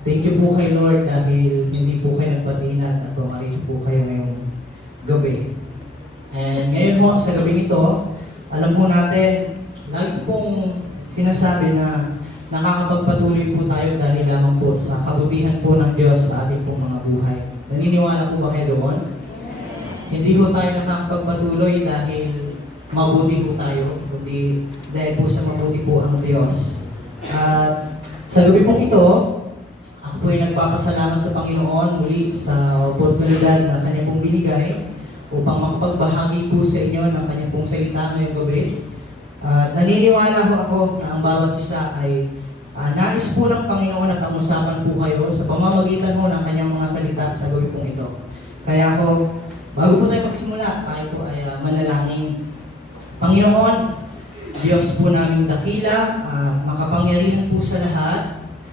Thank you po kay Lord dahil hindi po kayo nagpatinag at bumarito po kayo ngayong gabi. And ngayon po sa gabi nito, alam po natin, lagi pong sinasabi na nakakapagpatuloy po tayo dahil lamang po sa kabutihan po ng Diyos sa ating pong mga buhay. Naniniwala po ba kayo doon? Hindi po tayo nakakapagpatuloy dahil mabuti po tayo, kundi dahil po sa mabuti po ang Diyos. At sa gabi pong ito, ako po ay nagpapasalamat sa Panginoon muli sa oportunidad na Kanya pong binigay upang makapagbahagi po sa inyo ng Kanya pong salita ngayong gabi. Naniniwala po ako na ang bawat isa ay nais po ng Panginoon at ang usapan po kayo sa pamamagitan mo ng Kanyang mga salita sa gabi pong ito. Kaya ako, bago po tayo magsimula, tayo po ay manalangin. Panginoon, Diyos po naming dakila, makapangyarihan po sa lahat,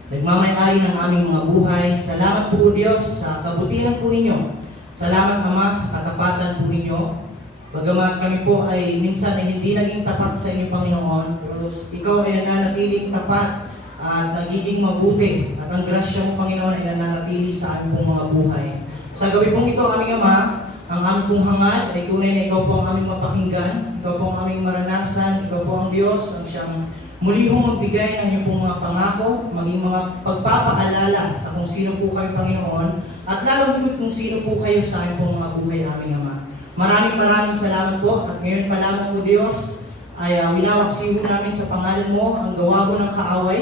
nagmamayari ng aming mga buhay. Salamat po Diyos sa kabutihan po ninyo. Salamat Ama sa katapatan po ninyo. Bagamat kami po ay minsan ay hindi naging tapat sa inyo Panginoon, pero Ikaw ay nananatiling tapat at nagiging mabuti. At ang grasya mo Panginoon ay nananatili sa aming pong mga buhay. Sa gabi pong ito aming Ama, ang aming pong hangad ay tunay na Ikaw po ang aming mapakinggan, Ikaw po ang aming maranasan, Ikaw po ang Diyos, ang siyang muli hong magbigay ng iyong pong mga pangako, maging mga pagpapaalala sa kung sino po kayo Panginoon, at lalo higit kung sino po kayo sa aming pong mga buhay aming Ama. Maraming salamat po, at ngayon pa lamang po Diyos, ay winawaksiho namin sa pangalan mo ang gawa mo ng kaaway,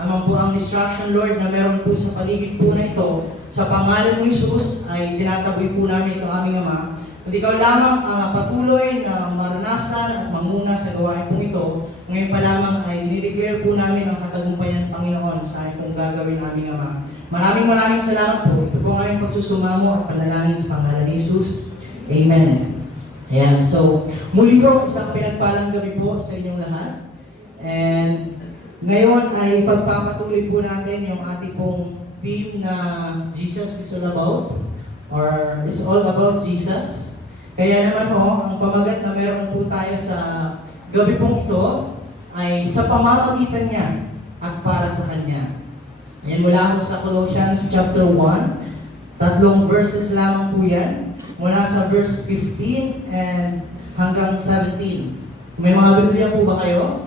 amang po ang distraction Lord na meron po sa paligid po na ito. Sa pangalan mo Jesus ay tinataboy po namin ito aming Ama. At Ikaw lamang ang patuloy na maranasan at manguna sa gawain po ito. Ngayon pa lamang ay dinideclare po namin ang katagumpayan Panginoon sa aming pong gagawin naming Ama. Maraming salamat po. Ito po ang aming pagsusumamo at panalangin sa pangalan ni Jesus. Amen. Ayan, so muli ko isang pinagpalang gabi po sa inyong lahat. And ngayon ay pagpapatuloy po natin yung ating pong theme na Jesus is all about or is all about Jesus. Kaya naman ang pamagat na meron po tayo sa gabi pong ito ay sa pamamagitan niya at para sa Kanya. Yan mula sa Colossians chapter 1, tatlong verses lamang po yan, mula sa verse 15 and hanggang 17. May mga Biblia po ba kayo?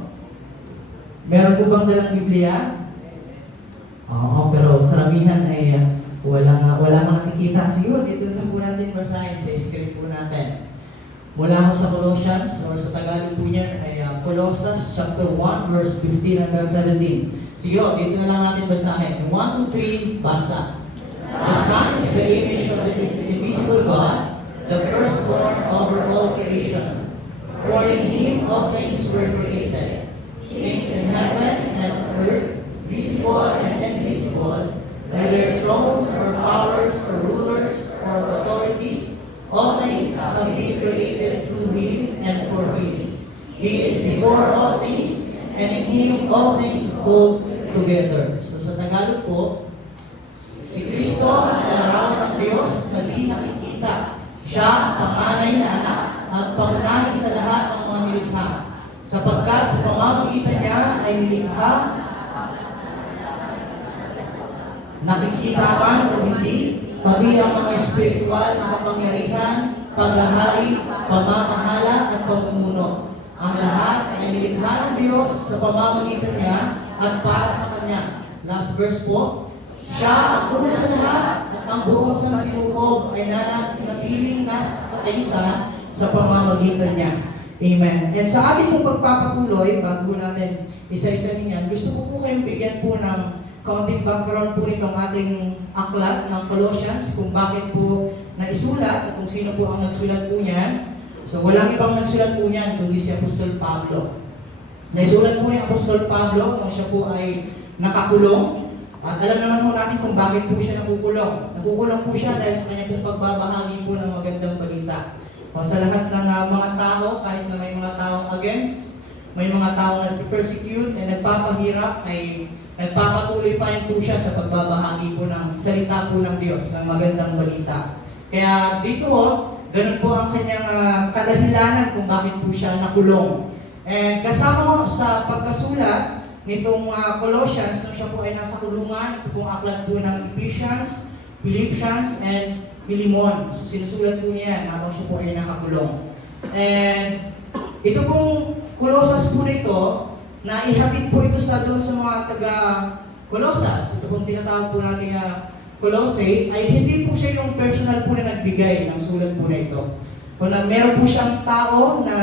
Meron po bang dalang Biblia? Oo, pero karamihan ay wala mang nakikita. Siguro, dito lang po natin basahin sa script po natin. Mula sa Colossians, or sa Tagalog po niyan, ay Colossians chapter 1, verse 15 hanggang 17. Sige, dito na lang natin basahin. 1, 2, 3, basa. The Son is the image of the invisible God, the firstborn over all creation. For in Him all things were created, things in heaven and on earth, visible and invisible, whether thrones or powers or rulers or authorities, all things have been created through Him and for Him. He is before all things, and in Him all things hold together. So sa Tagalog po, si Kristo ang larawan ng Diyos na di nakikita. Siya ang panganay na anak at pangunahin sa lahat ng mga nilikha. Sapagkat sa pamamagitan niya ay nilikha, nakikita man o hindi, pati ang mga espiritual na kapangyarihan, paghahari, pamamahala at pamumuno. Ang lahat ay nilikha ng Diyos sa pamamagitan niya at para sa Kanya. Last verse po, Siya ang una sa lahat at ang buhos ng sinukob ay nanatiling nas kaayusan sa pamamagitan niya. Amen. And sa ating pong pagpapatuloy, bago natin isa-isa niyan, gusto ko po kayong bigyan po ng kaunting background po nitong ating aklat ng Colossians, kung bakit po naisulat at kung sino po ang nagsulat po niyan. So walang ibang nagsulat po niyan kundi si Apostol Pablo. Naisulat po ni Apostol Pablo nung siya po ay nakakulong. At alam naman po natin kung bakit po siya nakukulong. Nakukulong po siya dahil sa kanya pong pagbabahagi po ng magandang balita. Sa lahat ng mga tao, kahit na may mga taong against, may mga taong nag-persecute at nagpapahirap, ay nagpapatuloy pa rin po siya sa pagbabahagi po ng salita po ng Diyos, ng magandang balita. Kaya dito ganun po ang kanyang kadahilanan kung bakit po siya nakulong. And kasama sa pagkasulat nitong Colossians nung siya po ay nasa kulungan. Ito pong aklat po ng Ephesians, Philippians, and Philemon. So sinusulat po niya yan habang siya po ay nakakulong. And ito pong Colossus po nito, na ihatid po ito doon sa mga taga-Colossus. Ito pong tinatawag po natin Colossae, ay hindi po siya yung personal po na nagbigay ng sulat po na ito. Kung meron po siyang tao na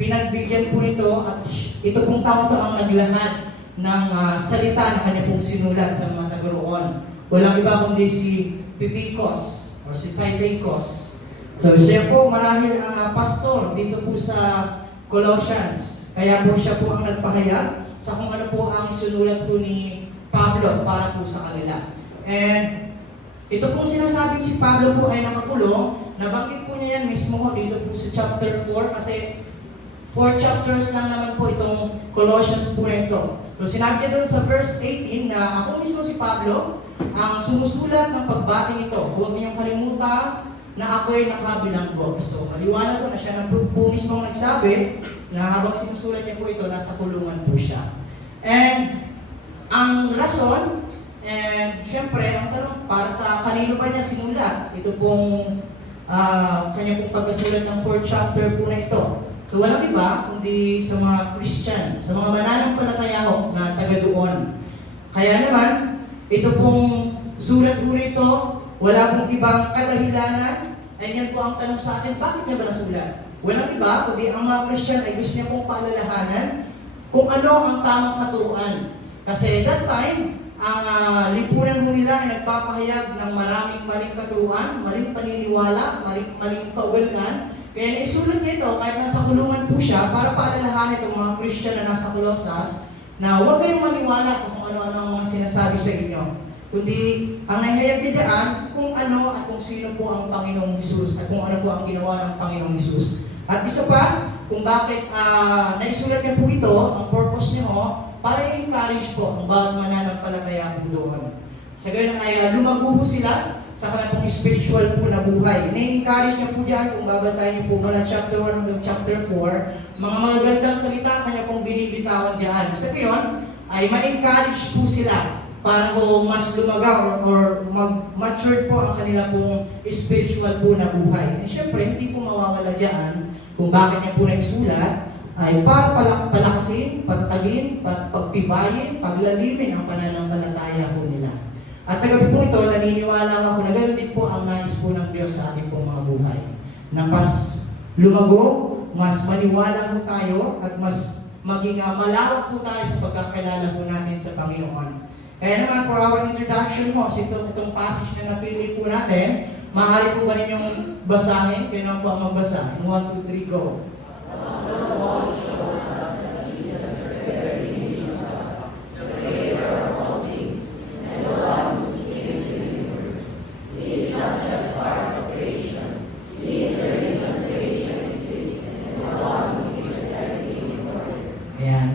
pinagbigyan po nito at ito pong tao to ang naglahad ng salita na kanya pong sinulat sa mga taga-roon. Walang iba kundi si Tychicus or si Tychicus. So siya po marahil ang pastor dito po sa Colossians. Kaya po siya po ang nagpahayag sa kung ano po ang sinulat po ni Pablo para po sa kanila. And ito pong sinasabing si Pablo po ay nakakulong, nabanggit po niya yan mismo dito po sa chapter 4 kasi 4 chapters lang naman po itong Colossians po na ito. So sinabi niya doon sa verse 18 na ako mismo si Pablo ang sumusulat ng pagbating ito. Huwag niyong kalimutan na ako'y nakabilanggo. So maliwanag po na siya na po mismo nagsabi na habang sinusulat niya po ito, nasa kulungan po siya. And ang rason, and syempre, ang tanong, para sa kanino ba niya sinulat? Ito pong kanya pong pagkasulat ng 4th chapter po na ito. So walang iba, kundi sa mga Christian, sa mga mananampalataya na taga doon. Kaya naman, ito pong sulat po nito, wala pong ibang kadahilanan. And yan po ang tanong sa atin, bakit niya ba nasulat? Walang iba, kundi ang mga Christian ay gusto niya pong paalalahanan kung ano ang tamang katuruan. Kasi that time, ang lipunan ho nila ay nagpapahayag ng maraming maling katuruan, maling paniniwala, maling kaugalian. Kaya naisulat niya ito, kahit nasa kulungan po siya, para paalalahanan itong mga Christian na nasa Colossus, na huwag kayong maniwala sa kung ano-ano ang mga sinasabi sa inyo. Kundi, ang nahihayag niya dyan, kung ano at kung sino po ang Panginoong Hesus, at kung ano po ang ginawa ng Panginoong Hesus. At isa pa, kung bakit naisulat niya po ito, ang purpose niyo, para i-encourage po ang bawat mananampalataya po doon. Sa ganun ay lumago po sila sa kanilang spiritual po na buhay. Na-encourage niya po dyan, kung babasahin niyo po mula chapter 1 hanggang chapter 4, mga magagandang salita kanya pong binibitawan dyan. Sa gayon, ay ma-encourage po sila para po mas lumaga or mag-mature po ang kanila pong spiritual po na buhay. And syempre, hindi po mawawala dyan kung bakit niya po naisulat, ay para palakasin, patatagin, pagtibayin, paglalimin ang pananampalataya po nila. At sa gabi po ito, naniniwala ako na ganoon din po ang nais po ng Diyos sa ating pong mga buhay. Na mas lumago, mas maniwala po tayo, at mas maging malawak po tayo sa pagkakilala po natin sa Panginoon. Kaya naman, for our introduction mo, itong passage na napili po natin, maaari po ba ninyong basahin? Kaya naman po ang magbasa. 1, 2, 3, go!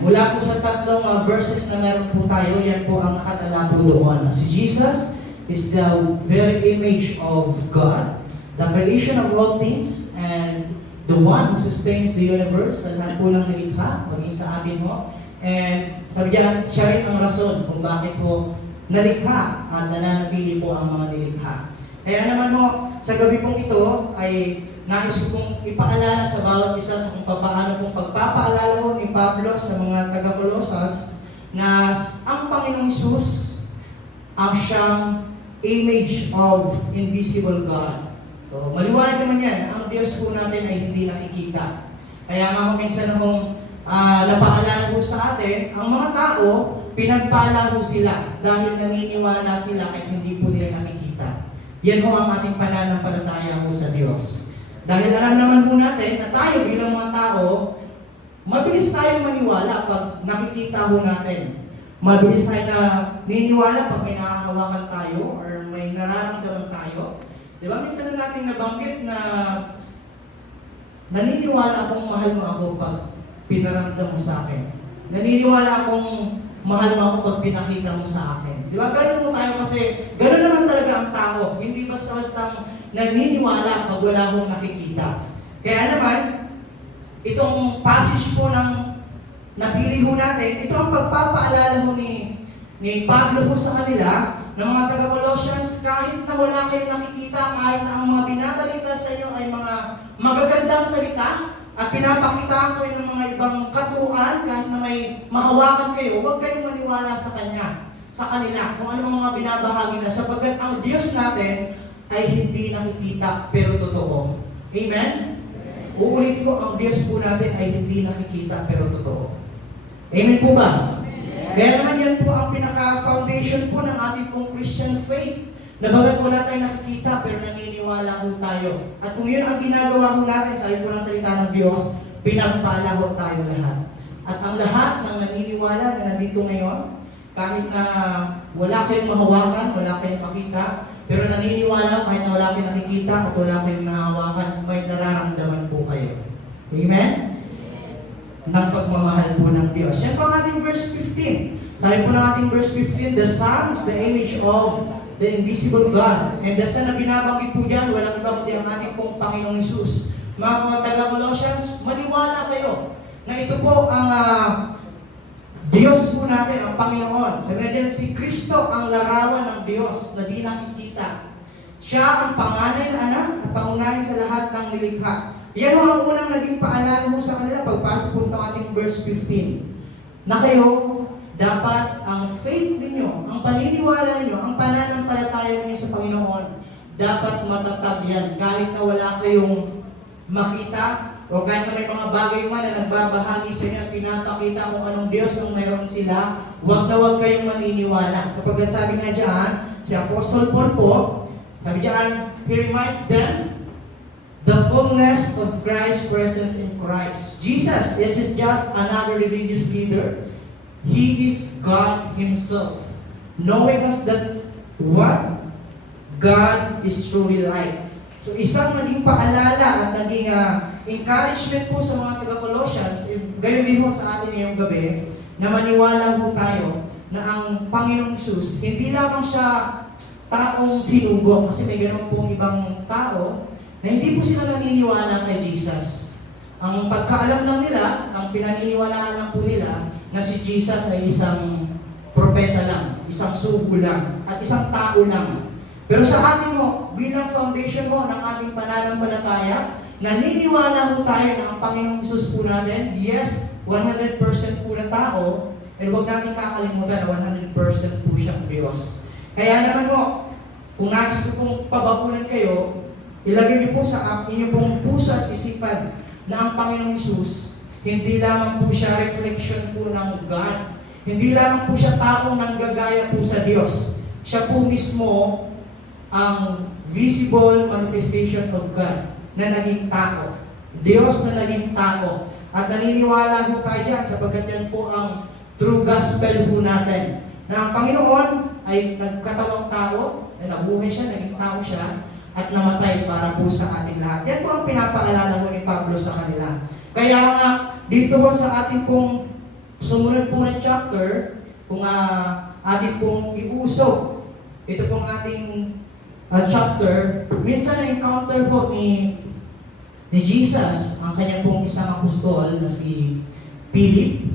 Mula po sa tatlong verses na meron po tayo, yan po ang nakatala po doon. Si Jesus is the very image of God, the creation of all things, and the one who sustains the universe, sa lahat po ng nilikha, maging sa atin mo. And sabi diyan, siya rin ang rason kung bakit po nalikha at nananatili po ang mga nilikha. Kaya naman ho, sa gabi pong ito ay nais kong ipaalala sa bawat isa sa kung paano pong pagpapaalala ko ni Pablo sa mga taga-Colossus na ang Panginoong Hesus ang siyang image of invisible God. So, maliwanag naman yan, ang Diyos po natin ay hindi nakikita. Kaya nga minsan akong napaalala po sa atin, ang mga tao, pinagpala po sila dahil naniniwala sila kahit hindi po nila nakikita. Yan ho ang ating pananampalataya po sa Diyos. Dahil alam naman po natin na tayo bilang mga tao, mabilis tayong maniwala pag nakikita po natin. Mabilis tayo na niniwala pag may nakahawakan tayo or may nararamdaman tayo. Di ba? Minsan na natin nabanggit na naniniwala akong mahal mo ako pag pinaramdam mo sa akin. Naniniwala akong mahal mo ako pag pinakita mo sa akin. Di ba? Ganun mo tayo kasi ganun naman talaga ang tao. Hindi basta-basta naniniwala pag wala akong nakikita. Kaya naman, itong passage po ng napili maintindi ho natin, ito ang pagpapaalala ho ni Pablo ho sa kanila, ng mga taga-Colossians, kahit na wala kayong nakikita, kahit na ang mga binabalita sa inyo ay mga magagandang salita, at pinapakitaan kayo ng mga ibang katuruan, kahit na may mahawakan kayo, huwag kayong maniwala sa kanila, kung anong mga binabahagi na, sapagkat ang Diyos natin ay hindi nakikita, pero totoo. Amen? Uulitin ko, ang Diyos po natin ay hindi nakikita, pero totoo. Amen po ba? Kaya naman yan po ang pinaka-foundation po ng ating pong Christian faith. Na bagat wala tayong nakikita pero naniniwala po tayo. At kung yun ang ginagawa po natin, sabi po ng salita ng Diyos, pinagpala po tayo lahat. At ang lahat ng naniniwala na nandito ngayon, kahit na wala kayong mahawakan, wala kayong makita, pero naniniwala kahit na wala kayong nakikita at wala kayong nahawakan, may nararamdaman po kayo. Amen? Ng pagmamahal po ng Diyos. Yan po ang ating verse 15. Sabi po ng ating verse 15, the Son is the image of the invisible God. And the Son na binabanggit po dyan, walang iba kundi ang ating pong Panginoong Hesus. Mga taga-Colossians, maniwala kayo na ito po ang Diyos po natin, ang Panginoon. Sabi na dyan, si Kristo ang larawan ng Diyos na di nakikita. Siya ang panganay na anak at pangunahin sa lahat ng nilikha. Yan ho ang unang naging paalala mo sa kanila pagpasok po ng ating verse 15. Na kayo, dapat ang faith ninyo, ang paniniwala ninyo, ang pananampalataya ninyo sa Panginoon, dapat matatag yan. Kahit na wala kayong makita, o kahit na may mga bagay man na nagbabahagi sa inyo at pinapakita kung anong Diyos nung mayroon sila, huwag na huwag kayong maniniwala. Sapagkat sabi nga dyan, si Apostle Paul po, sabi dyan, he reminds them, the fullness of Christ's presence in Christ. Jesus isn't just another religious leader. He is God Himself. Knowing us that what? God is truly light. So isang naging paalala at naging encouragement po sa mga taga-Colossians, gayon din po sa atin ngayong gabi, na maniwala po tayo na ang Panginoong Hesus, hindi lamang siya taong sinugo, kasi may ganoon pong ibang tao, na hindi po sila naniniwala kay Jesus. Ang pagkaalam lang nila, ang pinaniniwalaan lang po nila, na si Jesus ay isang propeta lang, isang sugo lang, at isang tao lang. Pero sa atin ho, bilang foundation ho ng aming pananampalataya, naniniwala ho tayo na ang Panginoong Hesus po natin, yes, 100% po na tao, and huwag natin kakalimutan na 100% po siyang Diyos. Kaya naman ho, kung nais ko pong pabakunan kayo, ilagay niyo po sa inyong pong puso at isipan na ang Panginoong Hesus, hindi lamang po siya reflection po ng God. Hindi lamang po siya taong nanggagaya po sa Diyos. Siya po mismo ang visible manifestation of God na naging tao. Diyos na naging tao. At naniniwala po tayo dyan sapagkat yan po ang true gospel po natin. Na ang Panginoon ay nagkatawang tao, na nabuhay siya, naging tao siya, at namatay para po sa ating lahat. Yan po ang pinapaalala mo ni Pablo sa kanila. Kaya nga, dito po sa ating pong sumunod po na chapter, kung ating pong iusok, ito pong ating chapter, minsan na-encounter po ni Jesus, ang kanyang pong isang apostol na si Philip.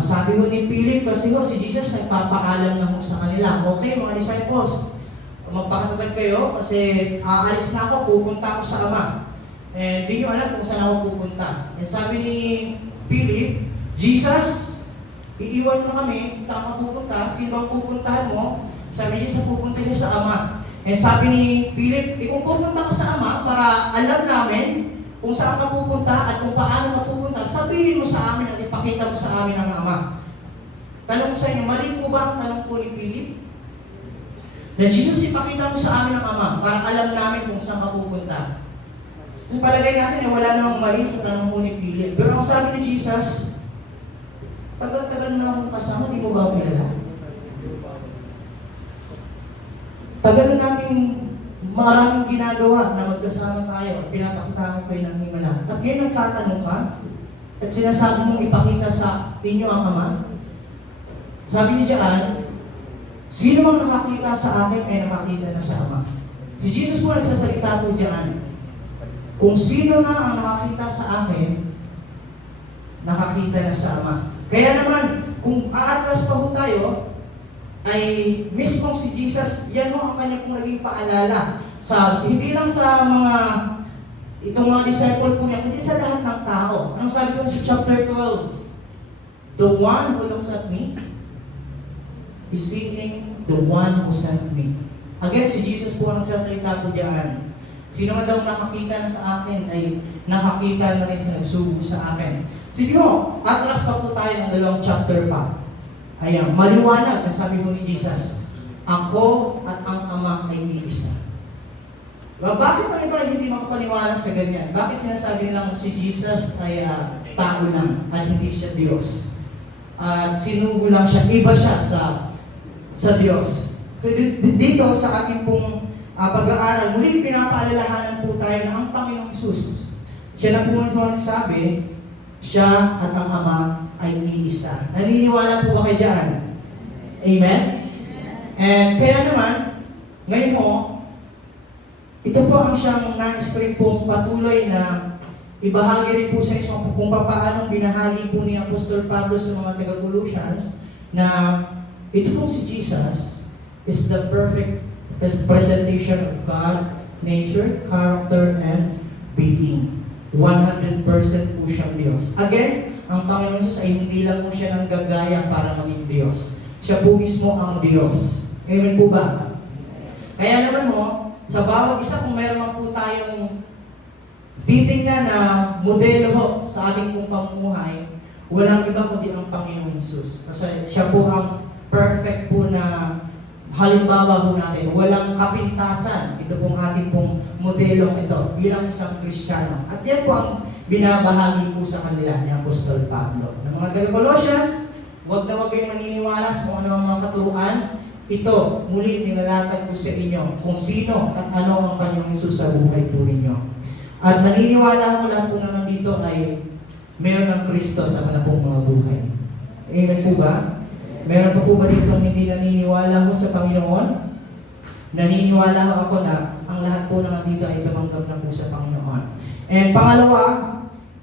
Sabi ko ni Philip, kasi si Jesus nagpapaalam na po sa kanila, okay mga disciples, magpakatatag kayo kasi aalis na ako, pupunta ako sa Ama. And di nyo alam kung saan ako pupunta. And sabi ni Philip, Jesus, iiwan mo na kami, saan ka pupunta? Sino bang pupuntahan mo? Sabi niya, sa pupunta niya sa Ama. And sabi ni Philip, kung pupunta ka sa Ama para alam namin kung saan ka pupunta at kung paano ka pupunta, sabihin mo sa amin at ipakita mo sa amin ang Ama. Tanong ko sa inyo, mali po ba ang tanong po ni Philip? Na Jesus, ipakita mo sa amin ang Ama para alam namin kung saan ka pupunta. Kung palagay natin, wala namang mali sa tanong mo ni Philip. Pero ang sabi ni Jesus, tagal-tagal na akong kasama, di mo ba ako kilala? Tagal na natin maraming ginagawa na magkasama tayo at pinapakita ko kayo ng himala. At ngayon nagtatanong ka at sinasabi mong ipakita sa inyo ang Ama. Sabi ni Diyan, sino mang nakakita sa akin ay nakakita na sa Ama. Si Jesus po nagsasalita po diyan. Kung sino na ang nakakita sa akin, nakakita na sa Ama. Kaya naman, kung aatras pa ho tayo, ay mismong si Jesus, yan ho ang kanya pong naging paalala. Hindi lang sa itong mga disciple po niya, kundi sa lahat ng tao. Anong sabi ko sa chapter 12? The one who looks at me is seeing the one who sent me. Again, si Jesus po ang nagsasalita po diyan. Sino man daw nakakita na sa akin ay nakakita na rin sa nagsugo sa akin. Sige ho, atras pa po tayo ng 2 chapter pa. Ayan, maliwanag na sabi po ni Jesus, ako at ang Ama ay iisa. Bakit ang iba hindi makapaniwala sa ganyan? Bakit sinasabi nilang si Jesus ay tao lang at hindi siya Diyos? At sinugo lang siya, iba siya sa Diyos. Dito sa ating pong pag-aaral, muli pinapaalalahanan po tayo na ang Panginoong Hesus. Siya na po nagsabi, siya at ang Ama ay iisa. Naniniwala po ba kayo dyan? Amen? And kaya naman, ngayon mo, ito po ang siyang nais ko rin pong patuloy na ibahagi rin po sa inyo kung paano binahagi po ni Apostol Pablo sa mga taga-Colossians na ito pong si Jesus is the perfect presentation of God, nature, character, and being. 100% po siyang Diyos. Again, ang Panginoon Jesus ay hindi lang po siya nang gagaya para maging Diyos. Siya po mismo ang Diyos. Amen po ba? Kaya naman ho, sa bawat isa kung meron po tayong titingnan na modelo ho sa ating pong pamumuhay, walang iba kundi ang Panginoong Jesus. Kasi siya po ang perfect po na halimbawa po natin. Walang kapintasan. Ito pong ating pong modelo ito bilang isang Kristiyano. At yan po ang binabahagi po sa kanila ni Apostol Pablo. Ng mga taga-Colossians, huwag na huwag kayong maniniwala sa kung ano ang mga katuruan. Ito, muli nilalatag ko sa inyo kung sino at ano ang Panginoong Hesus sa buhay po ninyo. At naniniwala ko lang po na nandito ay meron ng Kristo sa kanapong mga buhay. Amen po ba? Meron pa po ba dito hindi naniniwala ko sa Panginoon? Naniniwala ko ako na ang lahat po na nandito ay tumanggap na po sa Panginoon. And pangalawa,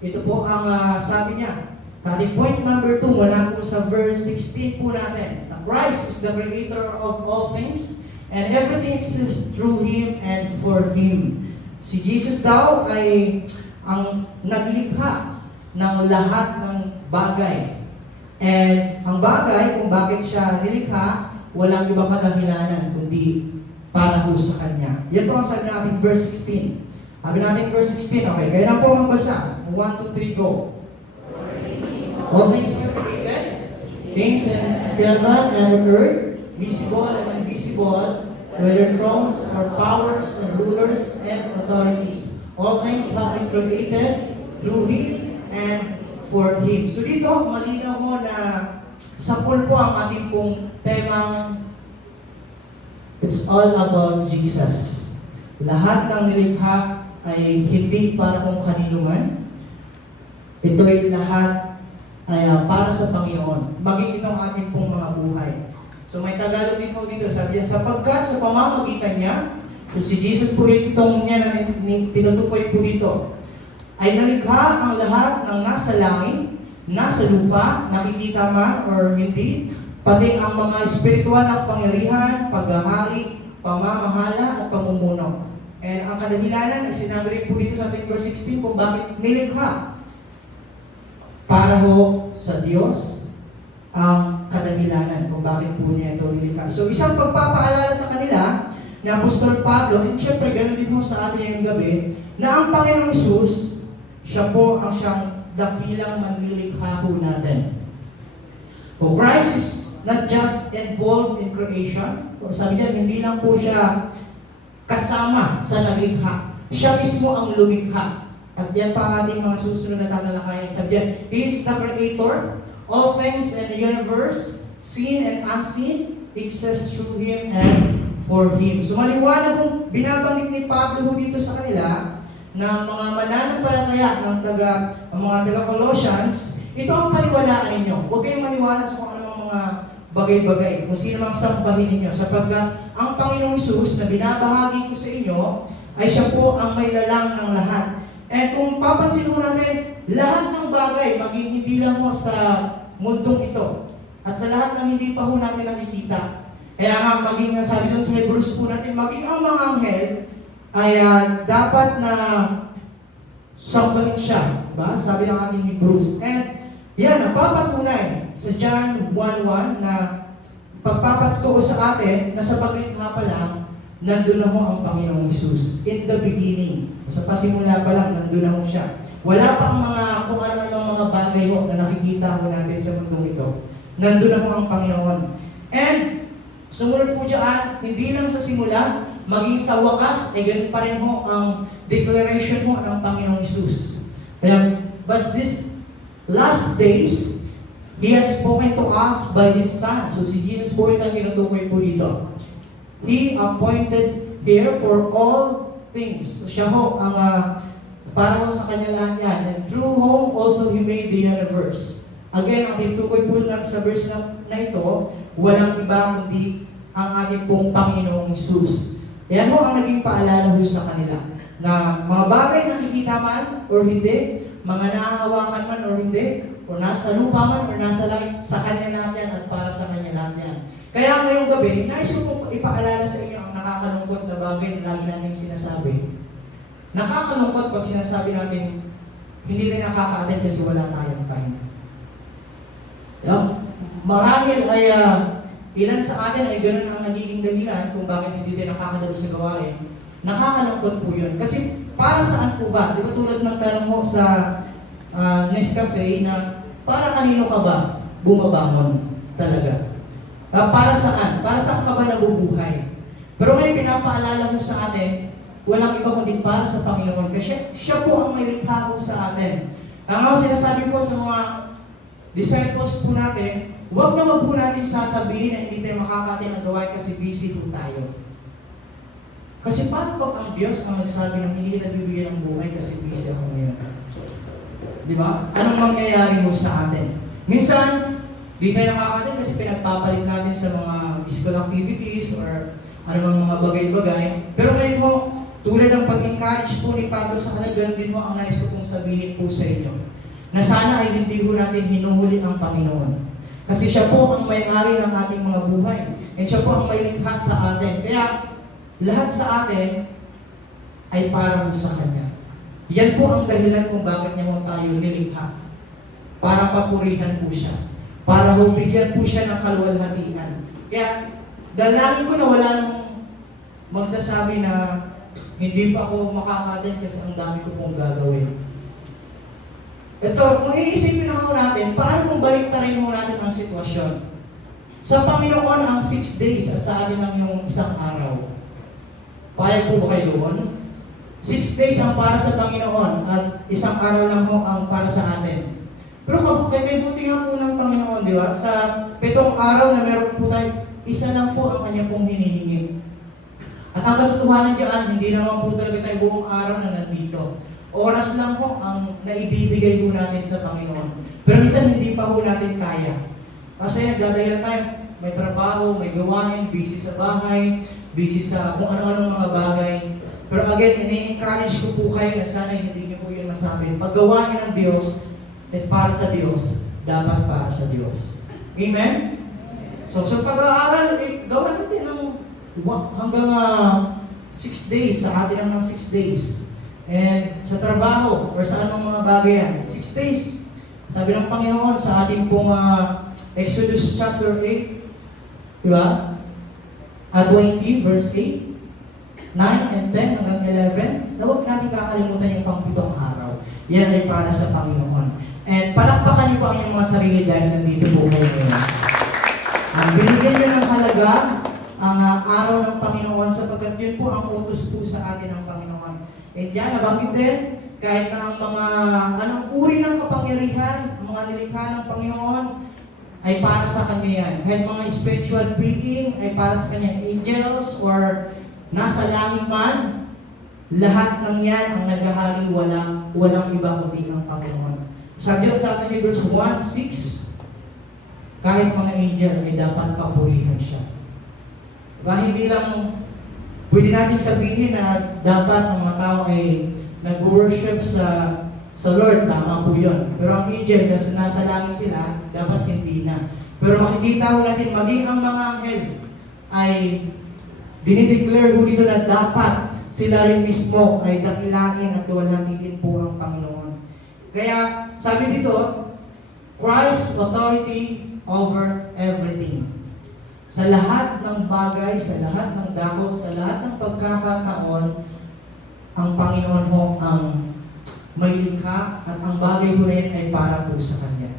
ito po ang sabi niya. Ating point number 2, wala po sa verse 16 po natin. Christ is the creator of all things, and everything exists through Him and for Him. Si Jesus daw ay ang naglikha ng lahat ng bagay. And ang bagay, kung bakit siya nilikha, walang ibang kadahilanan, kundi para po sa Kanya. Yan po ang sabi natin, verse 16. Sabi natin, verse 16, okay, kaya na po magbasa. 1, 2, 3, go. All things were created, things in heaven and on earth, visible and invisible, whether thrones or powers and rulers and authorities. All things have been created through Him and for Him. So dito, malinaw mo na sa pool po ang ating pong temang it's all about Jesus. Lahat ng nilikha ay hindi para kung kanino man. Ito ay lahat ay para sa Panginoon. Maging itong ating pong mga buhay. So may Tagalog din po dito, sabi niya, sapagkat sa pamamagitan niya, so si Jesus po rin itong niya na tinutukoy po dito, ay nalikha ang lahat ng nasa langit, nasa lupa, nakikita man or hindi, pati ang mga espiritual na pangyarihan, paghahari, pamamahala at pamumuno. And ang kadahilanan, sinabi rin po dito sa ating verse 16 kung bakit nilikha. Para ho sa Diyos ang kadahilanan kung bakit po niya ito nilikha. So isang pagpapaalala sa kanila ni Apostol Pablo, and syempre ganoon din ho sa atin yung gabi, na ang Panginoong Hesus, siya po ang siyang dakilang manlilikha po natin. So Christ is not just involved in creation. O sabi niya, hindi lang po siya kasama sa naglikha. Siya mismo ang lumikha. At yan pa ang ating mga susunod na tatalakayan. Sabi niya, He is the Creator. All things in the universe, seen and unseen, exists through Him and for Him. So maliwanag kung binabanggit ni Pablo dito sa kanila na mga mananampalataya ng mga taga-Colossians, ito ang paniwalaan ninyo. Huwag kayong maniwala sa kung anong mga bagay-bagay, kung sino mang sambahin ninyo, sapagkat ang Panginoong Hesus na binabahagi ko sa inyo ay siya po ang may lalang ng lahat. And kung papansin mo natin, lahat ng bagay, maging hindi lang mo sa mundong ito. At sa lahat ng hindi pa ho natin nakikita. Kaya nga, maging sabi doon sa Hebrews po natin, maging ang mga anghel ay dapat na sambahin siya. Diba? Sabi ng ating Hebrews. And yan, napapatunay sa John 1:1 na pagpapatutuo sa atin na sa paglikha pa lang, nandun na ho ang Panginoong Hesus. In the beginning. Sa pasimula pa lang, nandun na ho siya. Wala pang mga, kung ano-ano mga bagay ho na nakikita ho natin sa mundong ito. Nandun na ho ang Panginoon. And, sumunod po dyan, hindi lang sa simula, maging sa wakas, ganun pa rin ho ang declaration ho ng Panginoong Hesus. Kaya, but this last days, He has spoken to us by His Son. So si Jesus po rin ang tinutukoy po dito. He appointed here for all things. So siya ho ang para ho sa kanya lahat yan. And through whom also He made the universe. Again, ang tinutukoy po lang sa verse na ito, walang iba kundi ang ating pong Panginoong Hesus. Yan ho ang naging paalala ho sa kanila. Na mga bagay na nakikita man or hindi, mga naahawakan man or hindi, o nasa lupa man or nasa langit, sa Kanya lahat yan at para sa Kanya lahat yan. Kaya ngayong gabi, nais ko ipaalala sa inyo ang nakakalungkot na bagay na lagi natin sinasabi. Nakakalungkot pag sinasabi natin, hindi rin nakaka-attend kasi wala tayong time. Marahil ay ilan sa atin ay ganun ang nagiging dahilan kung bakit hindi tayo nakakadalo sa gawain. Nakakalungkot po yun. Kasi para saan po ba? Di ba tulad ng tanong mo sa Nescafe na para kanino ka ba bumabangon talaga? Para saan? Para saan ka ba nabubuhay? Pero ngayon pinapaalala mo sa atin, walang iba kundi para sa Panginoon. Kasi siya po ang may likha po sa atin. Ang sinasabi ko sa mga disciples po natin, huwag na po natin sasabihin na hindi tayo makakatin ang gawain kasi busy po tayo. Kasi paano pag ang Diyos ang nagsabi na hindi kita bibigyan ng buhay kasi busy ako ngayon? Di ba? Anong mangyayari mo sa atin? Minsan, di tayo nakakatin kasi pinagpapalit natin sa mga physical activities or anumang mga bagay-bagay. Pero ngayon ho, tulad ng pag-encourage po ni Pablo sa kanila, ganoon din ho ang nais ko pong sabihin po sa inyo. Na sana ay hindi ho natin hinuhuli ang Panginoon. Kasi siya po ang may-ari ng ating mga buhay. And siya po ang may likha sa atin. Kaya, lahat sa atin ay para sa Kanya. Yan po ang dahilan kung bakit niya tayo nilikha. Para papurihan po siya. Para bigyan po siya ng kaluwalhatian. Kaya, dalangin ko na wala nang magsasabi na hindi pa ako makakatin kasi ang dami ko pong gagawin. Ito, kung iisipin na natin, paano kung baliktarin mo natin ang sitwasyon? Sa Panginoon ang 6 days at sa atin lang yung isang araw. Payag po ba kayo doon? 6 days ang para sa Panginoon at isang araw lang po ang para sa atin. Pero kay buti nga po ng Panginoon, di ba? Sa 7 araw na meron po tayo, isa lang po ang Kanya pong hinihingi. At ang katotohanan diyan, hindi naman po talaga tayo buong araw na nandito. Oras lang po ang naibibigay po natin sa Panginoon. Pero minsan hindi pa po natin kaya. Kasi nagdadahilan tayo, may trabaho, may gawain, busy sa bahay, busy sa kung ano-anong mga bagay. Pero again, ini-encourage ko po kayo na sana hindi niyo po yun masabi. Paggawain ng Diyos, at para sa Diyos, dapat para sa Diyos. Amen? So pag-aaral, gawin natin ng hanggang 6 days, sa atin ng 6 days. And sa trabaho, or sa anong mga bagay yan, 6 days. Sabi ng Panginoon sa ating pong Exodus chapter 8, di ba? 20 verse 8, 9 and 10 hanggang 11, na huwag natin kakalimutan yung pang-7 araw. Yan ay para sa Panginoon. And palakpakan niyo po ang inyong mga sarili dahil nandito po kayo ngayon. Binigyan niyo ng halaga ang araw ng Panginoon sapagkat yun po ang utos po sa atin ng Panginoon. And yan, nabanggit din, kahit na ang mga anong uri ng kapangyarihan, ang mga nilikha ng Panginoon, ay para sa Kanya yan. Kahit mga spiritual being ay para sa Kanya, angels or nasa langit man, lahat ng yan ang naghahari, walang iba kundi ang Panginoon. Sabi doon sa ating Hebrews 1:6, kahit mga angel ay dapat papurihan siya. Hindi lang pwede natin sabihin na dapat ang mga tao ay nag-worship sa sa Lord, tama po yun. Pero ang angel, kasi nasa langit sila, dapat hindi na. Pero makikita ko natin, maging ang mga anghel ay dinideclare po dito na dapat sila rin mismo ay dakilain at luwalhatian po ang Panginoon. Kaya sabi dito, Christ's authority over everything. Sa lahat ng bagay, sa lahat ng dako, sa lahat ng pagkakataon, ang Panginoon ho ang may likha at ang bagay po rin ay para po sa Kanya.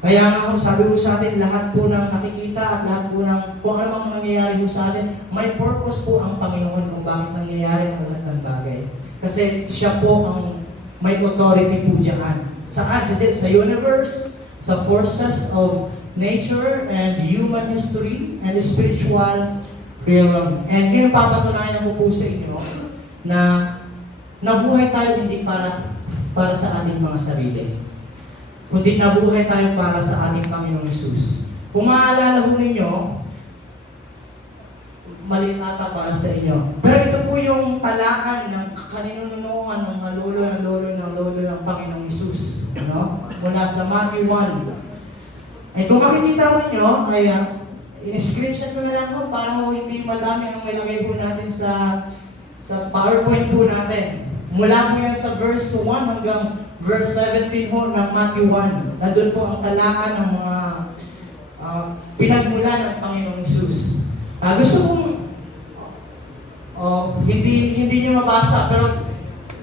Kaya nga ho, sabi ko sa atin, lahat po ng nakikita at lahat po ng kung ano mang nangyayari po sa atin, may purpose po ang Panginoon kung bakit nangyayari ang lahat ng bagay. Kasi siya po ang may authority po dyan. Saan? Sa universe, sa forces of nature and human history and spiritual realm. And yun papatunayan ko po sa inyo na nabuhay tayo hindi para sa ating mga sarili, kundi nabuhay tayo para sa ating Panginoong Hesus. Kung maaalala ho ninyo, mali ata para sa inyo. Pero ito po yung talaan ng kaninununuan ng lolo ng Panginoong Hesus. No? Mula sa Matthew 1. Eh kung makikita ho ninyo, ay in-screenshot ko na lang ho para ho hindi madami ang malagay po natin sa PowerPoint po natin. Mula po yan sa verse 1 hanggang verse 17 ho ng Matthew 1. Nandun po ang talaan ng mga pinagmula ng Panginoong Hesus. Gusto kong hindi nyo mabasa, pero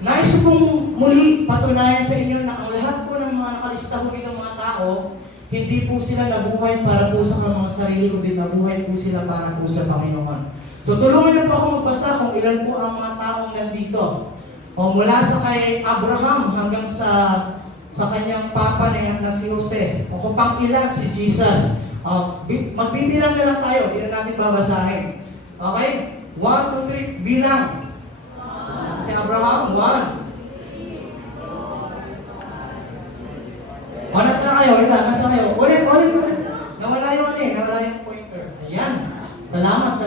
nais ko pong muli patunayan sa inyo na ang lahat po ng mga nakalista ko dito mga tao, hindi po sila nabuhay para po sa mga sarili, kundi nabuhay po sila para po sa Panginoon. So tulungan niyo po ako magbasa kung ilan po ang mga taong nandito. O mula sa kay Abraham hanggang sa kanyang papa na si Jose. O kung pang ilan si Jesus. Magbibilang na lang tayo, hindi na natin babasahin. Okay? 1, 2, 3, bilang. Si Abraham, 1. Nasa na kayo? Nasa na kayo? Ulit. Nawala yung pointer. Ayan. Salamat.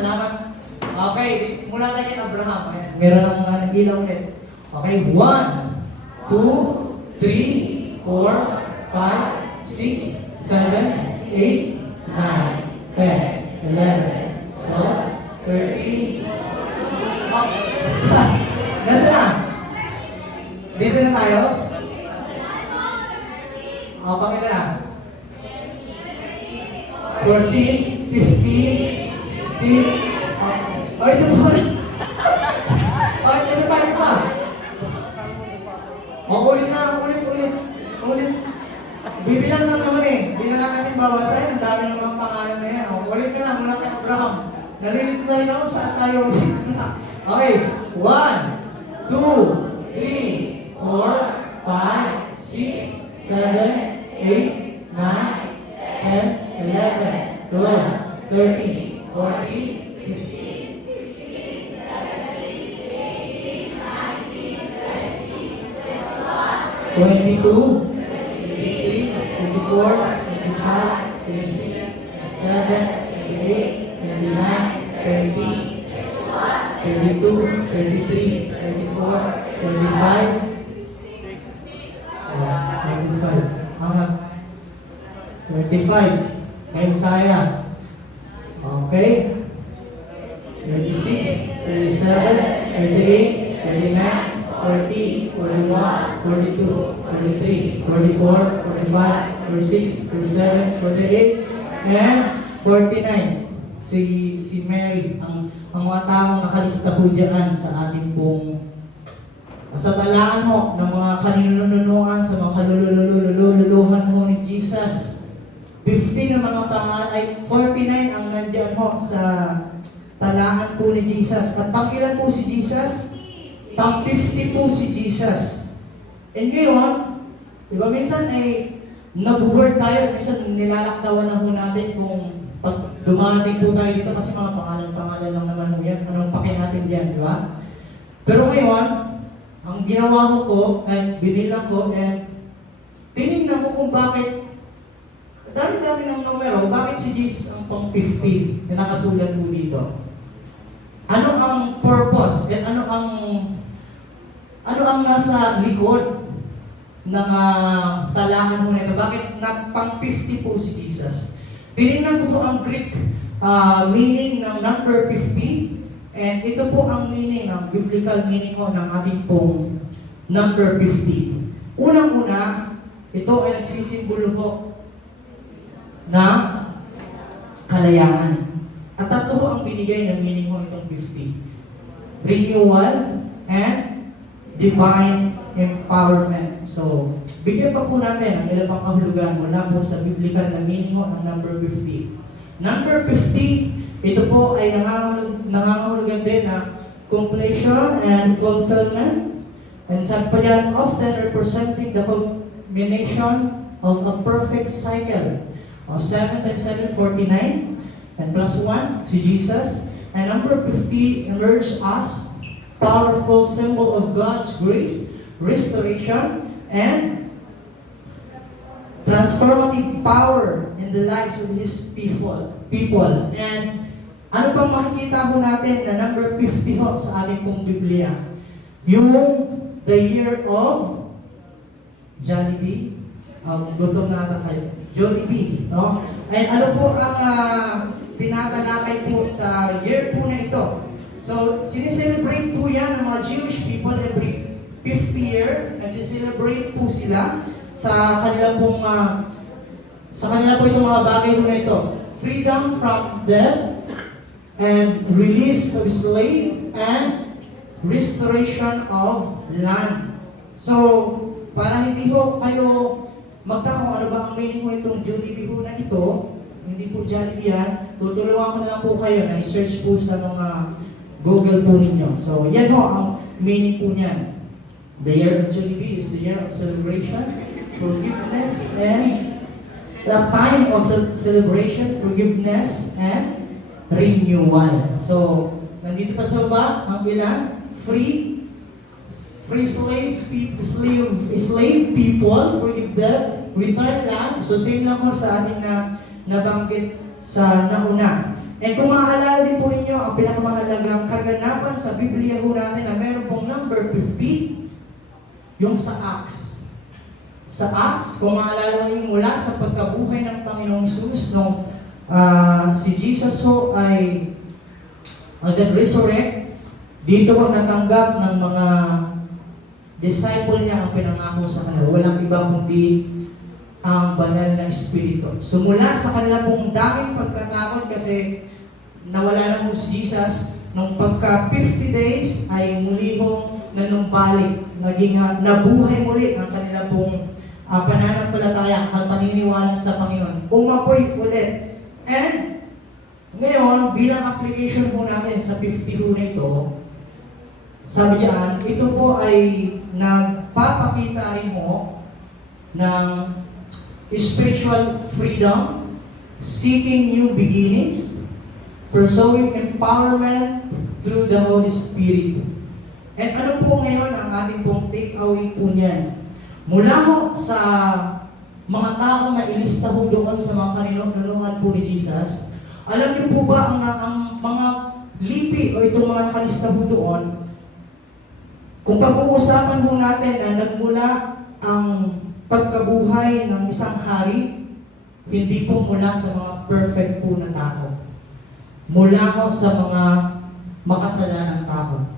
Okay, mula tayo kay Abraham. Ayan. Meron ang ilaw ulit. Okay, 1, 2, 3, 4, 5, 6, 7, 8, 9, 10, 11, 12, 13. Nasa na? Dito na tayo? Pangina na. 14, 15, 16. Ito po sorry. Ito pa. Ulit. Bibilang lang naman eh. Hindi na lang natin bawasan. Ang dami ng mga pangalan na yan. Ulit ka lang mula kay Abraham. Nalilito na rin ako saan tayo. Okay. 1, 2, 3, 4, 5, 6, 7, 8, 9, 10, 11, 12, 13, 14, 22, 23, 24, 25, 26, 27, 28, 29, 30, 32, 33, 34, 35, 35, kay Isaiah. Okay? 36, 37, 38, 39, 40, 41, 42, 43, 44, 45, 46, 47, 48, and 49. Si Mary, ang mga taong nakalista po dyan sa ating pong sa talaan ho ng mga kaninununuan, sa mga kalululuhan ho ni Jesus. 50 na mga pangalan, ay 49 ang nandyan ho sa talaan po ni Jesus. At pang ilan po si Jesus? Pang 50 po si Jesus. And ngayon, di ba minsan ay nabuboard tayo, minsan nilalaktawan na po natin kung pag dumating po tayo dito kasi mga pangalan lang naman po yan, anong pake natin dyan, di ba? Pero ngayon, ang ginawa ko po, at binilang ko, and tinignan ko kung bakit, dami-dami ng numero, bakit si Jesus ang pang 50 na nakasulat po dito? Ano ang purpose? And ano ang nasa likod talaan ho nito. Bakit na pang 50 po si Jesus? Tinignan ko po ang Greek meaning ng number 50, and ito po ang meaning ng biblical meaning ho ng ating pong number 50. Unang-una, ito ay nagsisimbolo po ng kalayaan. At tatlo ho ang binigay ng meaning ho itong 50. Renewal and divine empowerment. So, bigyan pa po natin ang ilang pang kahulugan mula po sa biblical na meaning ho ng number 50. Number 50, ito po ay nangangahulugan din na completion and fulfillment. And sabi pa dyan, often representing the culmination of a perfect cycle of 7 times 7, 49, and plus 1, si Jesus. And number 50 emerged as powerful symbol of God's grace, restoration, and transformative power in the lives of His people. And ano pang makikita ho natin na number 50 ho sa ating pong Biblia? Yung the year of Jollibee. Gutom na ata kayo. Jollibee. No? And ano po ang tinatalakay po sa year po na ito? So, sineselebrate po yan ng mga Jewish people every 50 year. Nagsiselebrate po sila sa kanila pong itong mga bagay na ito. Freedom from death and release of slave and restoration of land. So, para hindi ho kayo magtaka kung ano ba ang meaning mo itong Jollibee ho na ito, hindi po Jollibee yan, tutulungan ko na lang po kayo na i-search po sa mga Google po ninyo. So, yan ho ang meaning po niyan. The year of Jollibee is the year of celebration, forgiveness, and the time of celebration, forgiveness, and renewal. So, nandito pa sa baba ang ilan? Free slave people, forgive death, return land. So, same lang po sa ating nabanggit sa nauna. And kung maaalala din po ninyo, ang pinakamahalagang kaganapan sa Biblia ho natin na meron pong number 50, yung sa Acts. Sa Acts, kung maaalala niyo mula sa pagkabuhay ng Panginoong Jesus, nung si Jesus ho ay resurrect, dito ko natanggap ng mga disciple niya ang pinangako sa kanila. Walang iba kundi ang banal na Espiritu. So mula sa kanila pong daming pagkatakot kasi nawala na ho si Jesus, nung pagka 50 days ay muli hong nanumbalik, naging nabuhay muli ang kanila pong pananampalataya at paniniwala sa Panginoon. Umapoy ulit. And ngayon, bilang application po natin sa 50 ho na ito, sabi diyan, ito po ay nagpapakita rin mo ng spiritual freedom, seeking new beginnings, pursuing empowerment through the Holy Spirit. And ano po ngayon ang ating pong take-away po niyan? Mula ho sa mga taong na ilista ho doon sa mga kaninunungan po ni Jesus, alam niyo po ba ang mga lipi o itong mga nakalista ho doon, kung pag-uusapan ho natin na nagmula ang pagkabuhay ng isang hari, hindi po mula sa mga perfect po na tao. Mula ho sa mga makasalanang tao.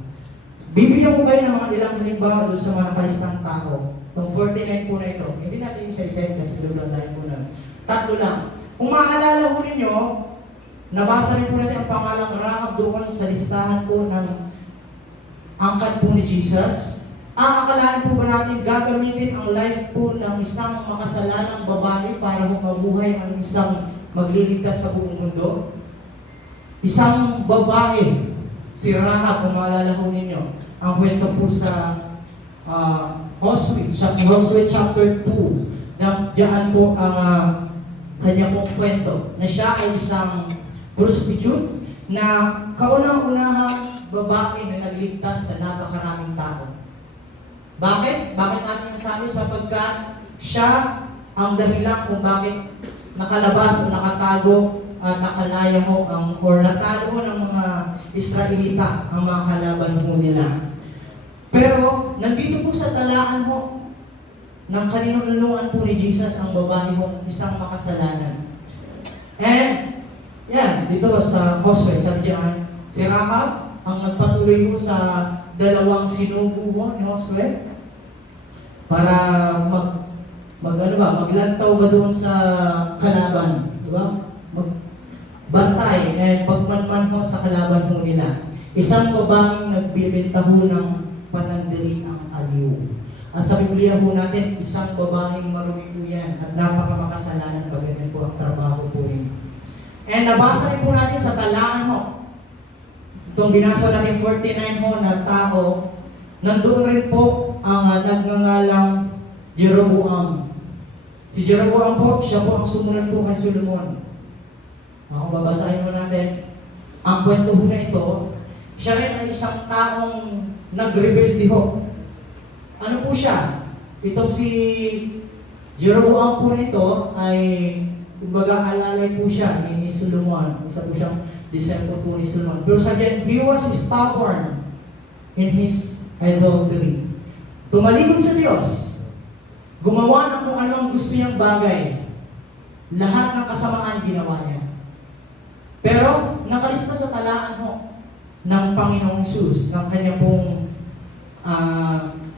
Bibigyan ko kayo ng mga ilang halimbawa doon sa mga nakalistang tao. Itong 49 po na ito. Hindi natin isa-isa kasi sobrang tayo po na. Tatlo lang. Kung maaalala ho ninyo, nabasa rin po natin ang pangalang Rahab doon sa listahan po ng angkat po ni Jesus. Aakalain po ba natin gagamitin ang life po ng isang makasalanang babae para mabuhay ang isang magliligtas sa buong mundo? Isang babae, si Rahab, kung maalala po ninyo, ang kwento po sa Joshua chapter 2, diyan po ang kanya pong kwento, na siya ay isang prostitute na kaunang-unahang babae na nagligtas sa napakaraming tao. Bakit? Bakit natin nasabi? Sapagkat siya ang dahilan kung bakit nakalabas o nakatago at nakalaya mo or natalo mo ng mga Israelita ang mga kalaban mo nila. Pero, nandito po sa talaan mo ng kaninunuan po ni Jesus ang babae hong isang makasalanan. And, yan, dito sa Josue, sabi diyan, si Rahab ang nagpatuloy ho sa dalawang sinugo ho ni Josue para maglantaw ba doon sa kalaban, di ba? Magbantay and pagmanman ho sa kalaban ho nila. Isang babaeng nagbibenta ho ng panandali ang aliw. At sa Biblia po natin, isang babaeng marumi po yan at napakamakasalanan pag ganyan po ang trabaho po ninyo. And nabasa rin po natin sa talaan ho, itong binasa natin 49 ho na tao, nandoon rin po ang nagngangalang Jeroboam. Si Jeroboam po, siya po ang sumunod po kay Solomon. Kung babasahin mo natin, ang kwento ho na ito, siya rin ay isang taong nagrebelde ho. Ano po siya? Itong si Jeroboam po nito ay kumbaga alalay po siya ni Solomon. Isa po siyang disciple po ni Solomon. Pero sabihin, he was stubborn in his adultery. Tumalikod sa Diyos. Gumawa ng kung anong gusto niyang bagay. Lahat ng kasamaan ginawa niya. Pero nakalista sa talaan mo ng Panginoong Hesus, ng kanya pong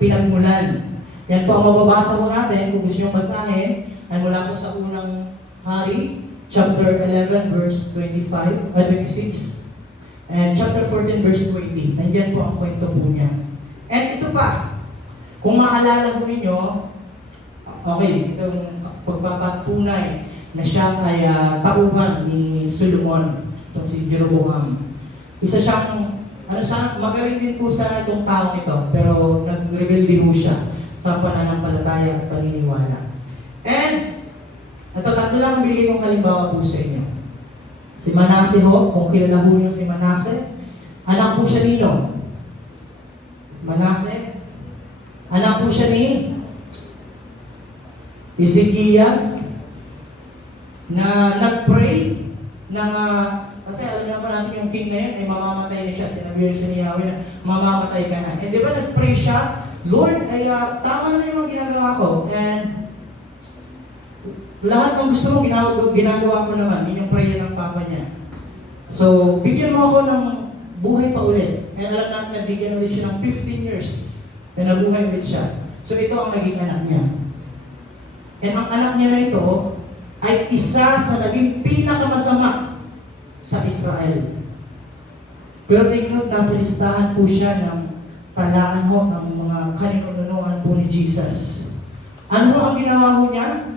pinagmulan. Yan po ang mababasa mo natin, kung gusto nyo basahin, ay mula po sa unang hari, chapter 11, verse 26, and chapter 14, verse 20. Nandiyan po ang kwento po niya. And ito pa, kung maalala mo ninyo, okay, itong pagpapatunay na siya ay tauhan ni Solomon, itong si Jeroboam. Isa siyang magaling din po sana itong taong ito, pero nag-rebelde ho siya sa pananampalataya at paniniwala. And, ito, tatlo lang binigay kong halimbawa po sa inyo. Si Manase ho, kung kilala ho niyo si Manase, anak po siya nino. Manase, anak po siya ni Ezekias, na nag-pray ng kasi alam naman natin yung king na yun ay mamamatay na siya. Sinabi siya ni Yahweh na mamamatay ka na. And di ba nag-pray siya, Lord, ay tama na yung mga ginagawa ko. And lahat ng gusto mo, ginagawa ko naman. Yun yung prayer ng papa niya. So, bigyan mo ako ng buhay pa ulit. And alam natin na bigyan ulit siya ng 15 years na nabuhay ulit siya. So, ito ang naging anak niya. And ang anak niya na ito ay isa sa naging pinakamasama sa Israel. Pero tingnan, nasa listahan po siya ng talaan ho ng mga kaninunuan po ni Jesus. Ano ang ginawa ho niya?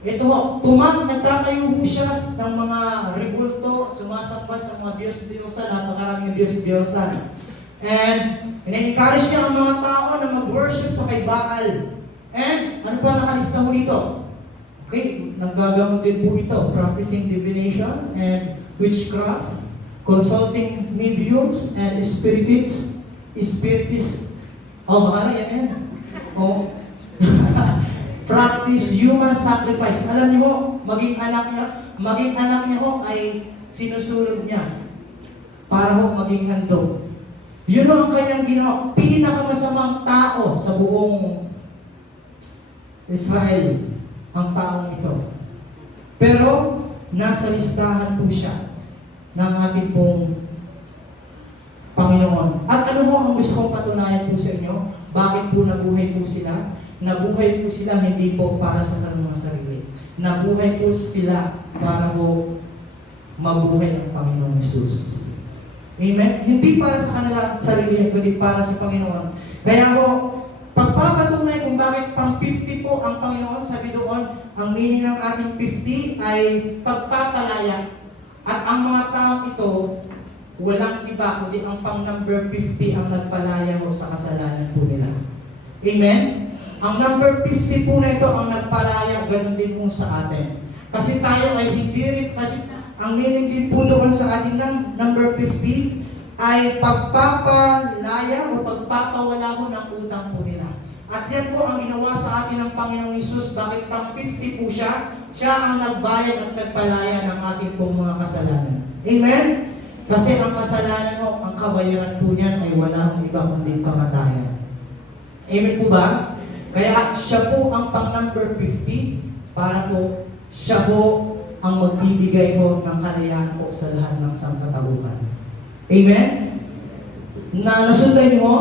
Ito ho, nagtatayo ho siya ng mga rebulto, sumasamba sa mga Diyos-Diyosan, napakaraming Diyos-Diyosan. And ina-encourage niya ang mga tao na mag-worship sa kay Baal. And ano pa nakalista ho dito? Okay, naggagamot din po ito, practicing divination and witchcraft, consulting mediums and spiritists. Oh, bahala yan. Oh. Practice human sacrifice. Alam niyo ho, maging anak niya ho ay sinusunod niya para ho maging handog. Yun ho ang kanyang ginawa. Pinakamasamang tao sa buong Israel ang taong ito. Pero nasa listahan po siya ng ating pong Panginoon. At ano mo ang gusto kong patunayan po sa inyo? Bakit po nabuhay po sila? Nabuhay po sila hindi po para sa kanilang mga sarili. Nabuhay po sila para po mabuhay ang Panginoong Hesus. Amen? Hindi para sa kanilang sarili, kundi para sa Panginoon. Kaya po, pagpapatunay kung bakit pang 50 po ang Panginoon, sabi doon, ang meaning ng ating 50 ay pagpapalaya. At ang mga taong ito, walang iba, kundi ang pang number 50 ang nagpalaya ho sa kasalanan po nila. Amen? Ang number 50 po na ito ang nagpalaya, ganun din po sa atin. Kasi tayo ay hindi rin, kasi ang meaning din po doon sa ating number 50 ay pagpapalaya o pagpapawala mo ng utang po nila. At yan po ang ginawa sa atin ng Panginoong Hesus. Bakit pang 50 po siya? Siya ang nagbayad at nagpalaya ng ating pong mga kasalanan. Amen? Kasi ang kasalanan mo, ang kabayaran po niyan ay walang iba kundi kamatayan. Amen po ba? Kaya siya po ang pang number 50 para po siya po ang magbibigay po ng kalayaan po sa lahat ng sangkatauhan. Amen? Nasundan niyo mo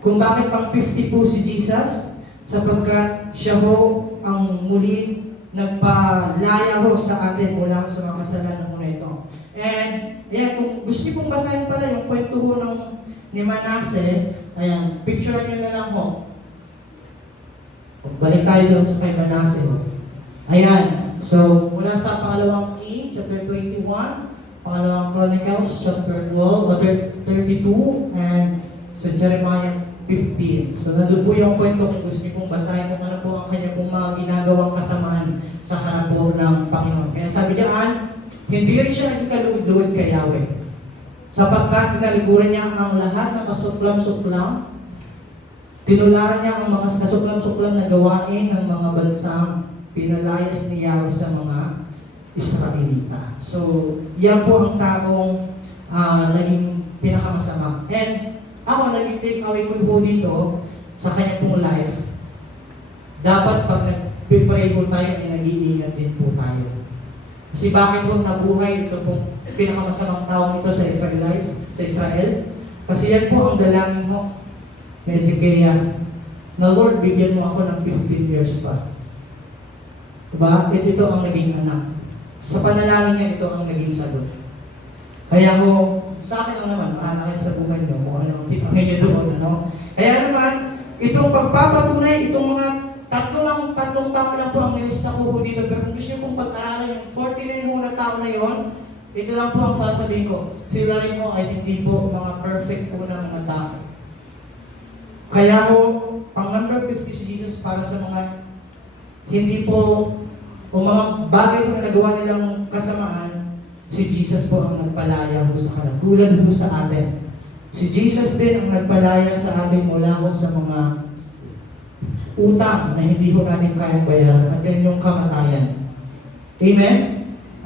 kung bakit pang 50 po si Jesus? Sapagkat siya po ang muli nagpalaya ho sa atin mula sa mga kasalanan mo na ito. And, ayan, kung gusto niyo pong basahin pala yung kwento ho ni Manase, ayan, picture niyo na lang ho. Balik tayo doon sa kay Manase ho. Ayan, so, mula sa pangalawang King, chapter 21, pangalawang Chronicles, chapter 12, o 32, and so Jeremiah 15. So, nandun po yung kwento kung gusto niyo pong basahin kung ano po ang kanya pong mga ginagawang kasamaan sa harap po ng Panginoon. Kaya sabi diyan, hindi rin siya naging kaluod-luod kay Yahweh. Sapagkat tinalikuran niya ang lahat ng kasuklam-suklam, tinularan niya ang mga kasuklam-suklam na gawain ng mga bansang pinalayas ni Yahweh sa mga Israelita. So, yan po ang taong naging pinakamasama. And ako, naging take away ko po dito sa kanya pong life. Dapat pag nag-pray po tayo, ay nag-iingat din po tayo. Kasi bakit po nabuhay ito pong pinakamasamang taong ito sa Israel? Kasi yan po ang dalangin mo ni Ezekias, na Lord, bigyan mo ako ng 15 years pa. Diba? Ito ang naging anak. Sa panalangin niya, ito ang naging sagot. Kaya ho, sa akin lang naman, maana kayo sa buhay niyo, kung ano ang tipangin niyo doon, ano? Kaya naman, itong pagpapatunay, itong mga tatlong tao lang po ang nilista ko po dito, pero kung gusto niyo pong pag-aralan yung 49 ho na tao na yon, ito lang po ang sasabihin ko, sila rin po ay hindi po mga perfect po na mga tao. Kaya ho, pang number 50 si Jesus para sa mga hindi po, o mga bagay po na nagawa nilang kasamaan, si Jesus po ang nagpalaya ho sa kanila. Tulad ho sa atin. Si Jesus din ang nagpalaya sa atin mula ho sa mga utang na hindi ho natin kayang bayaran at yan yung kamatayan. Amen?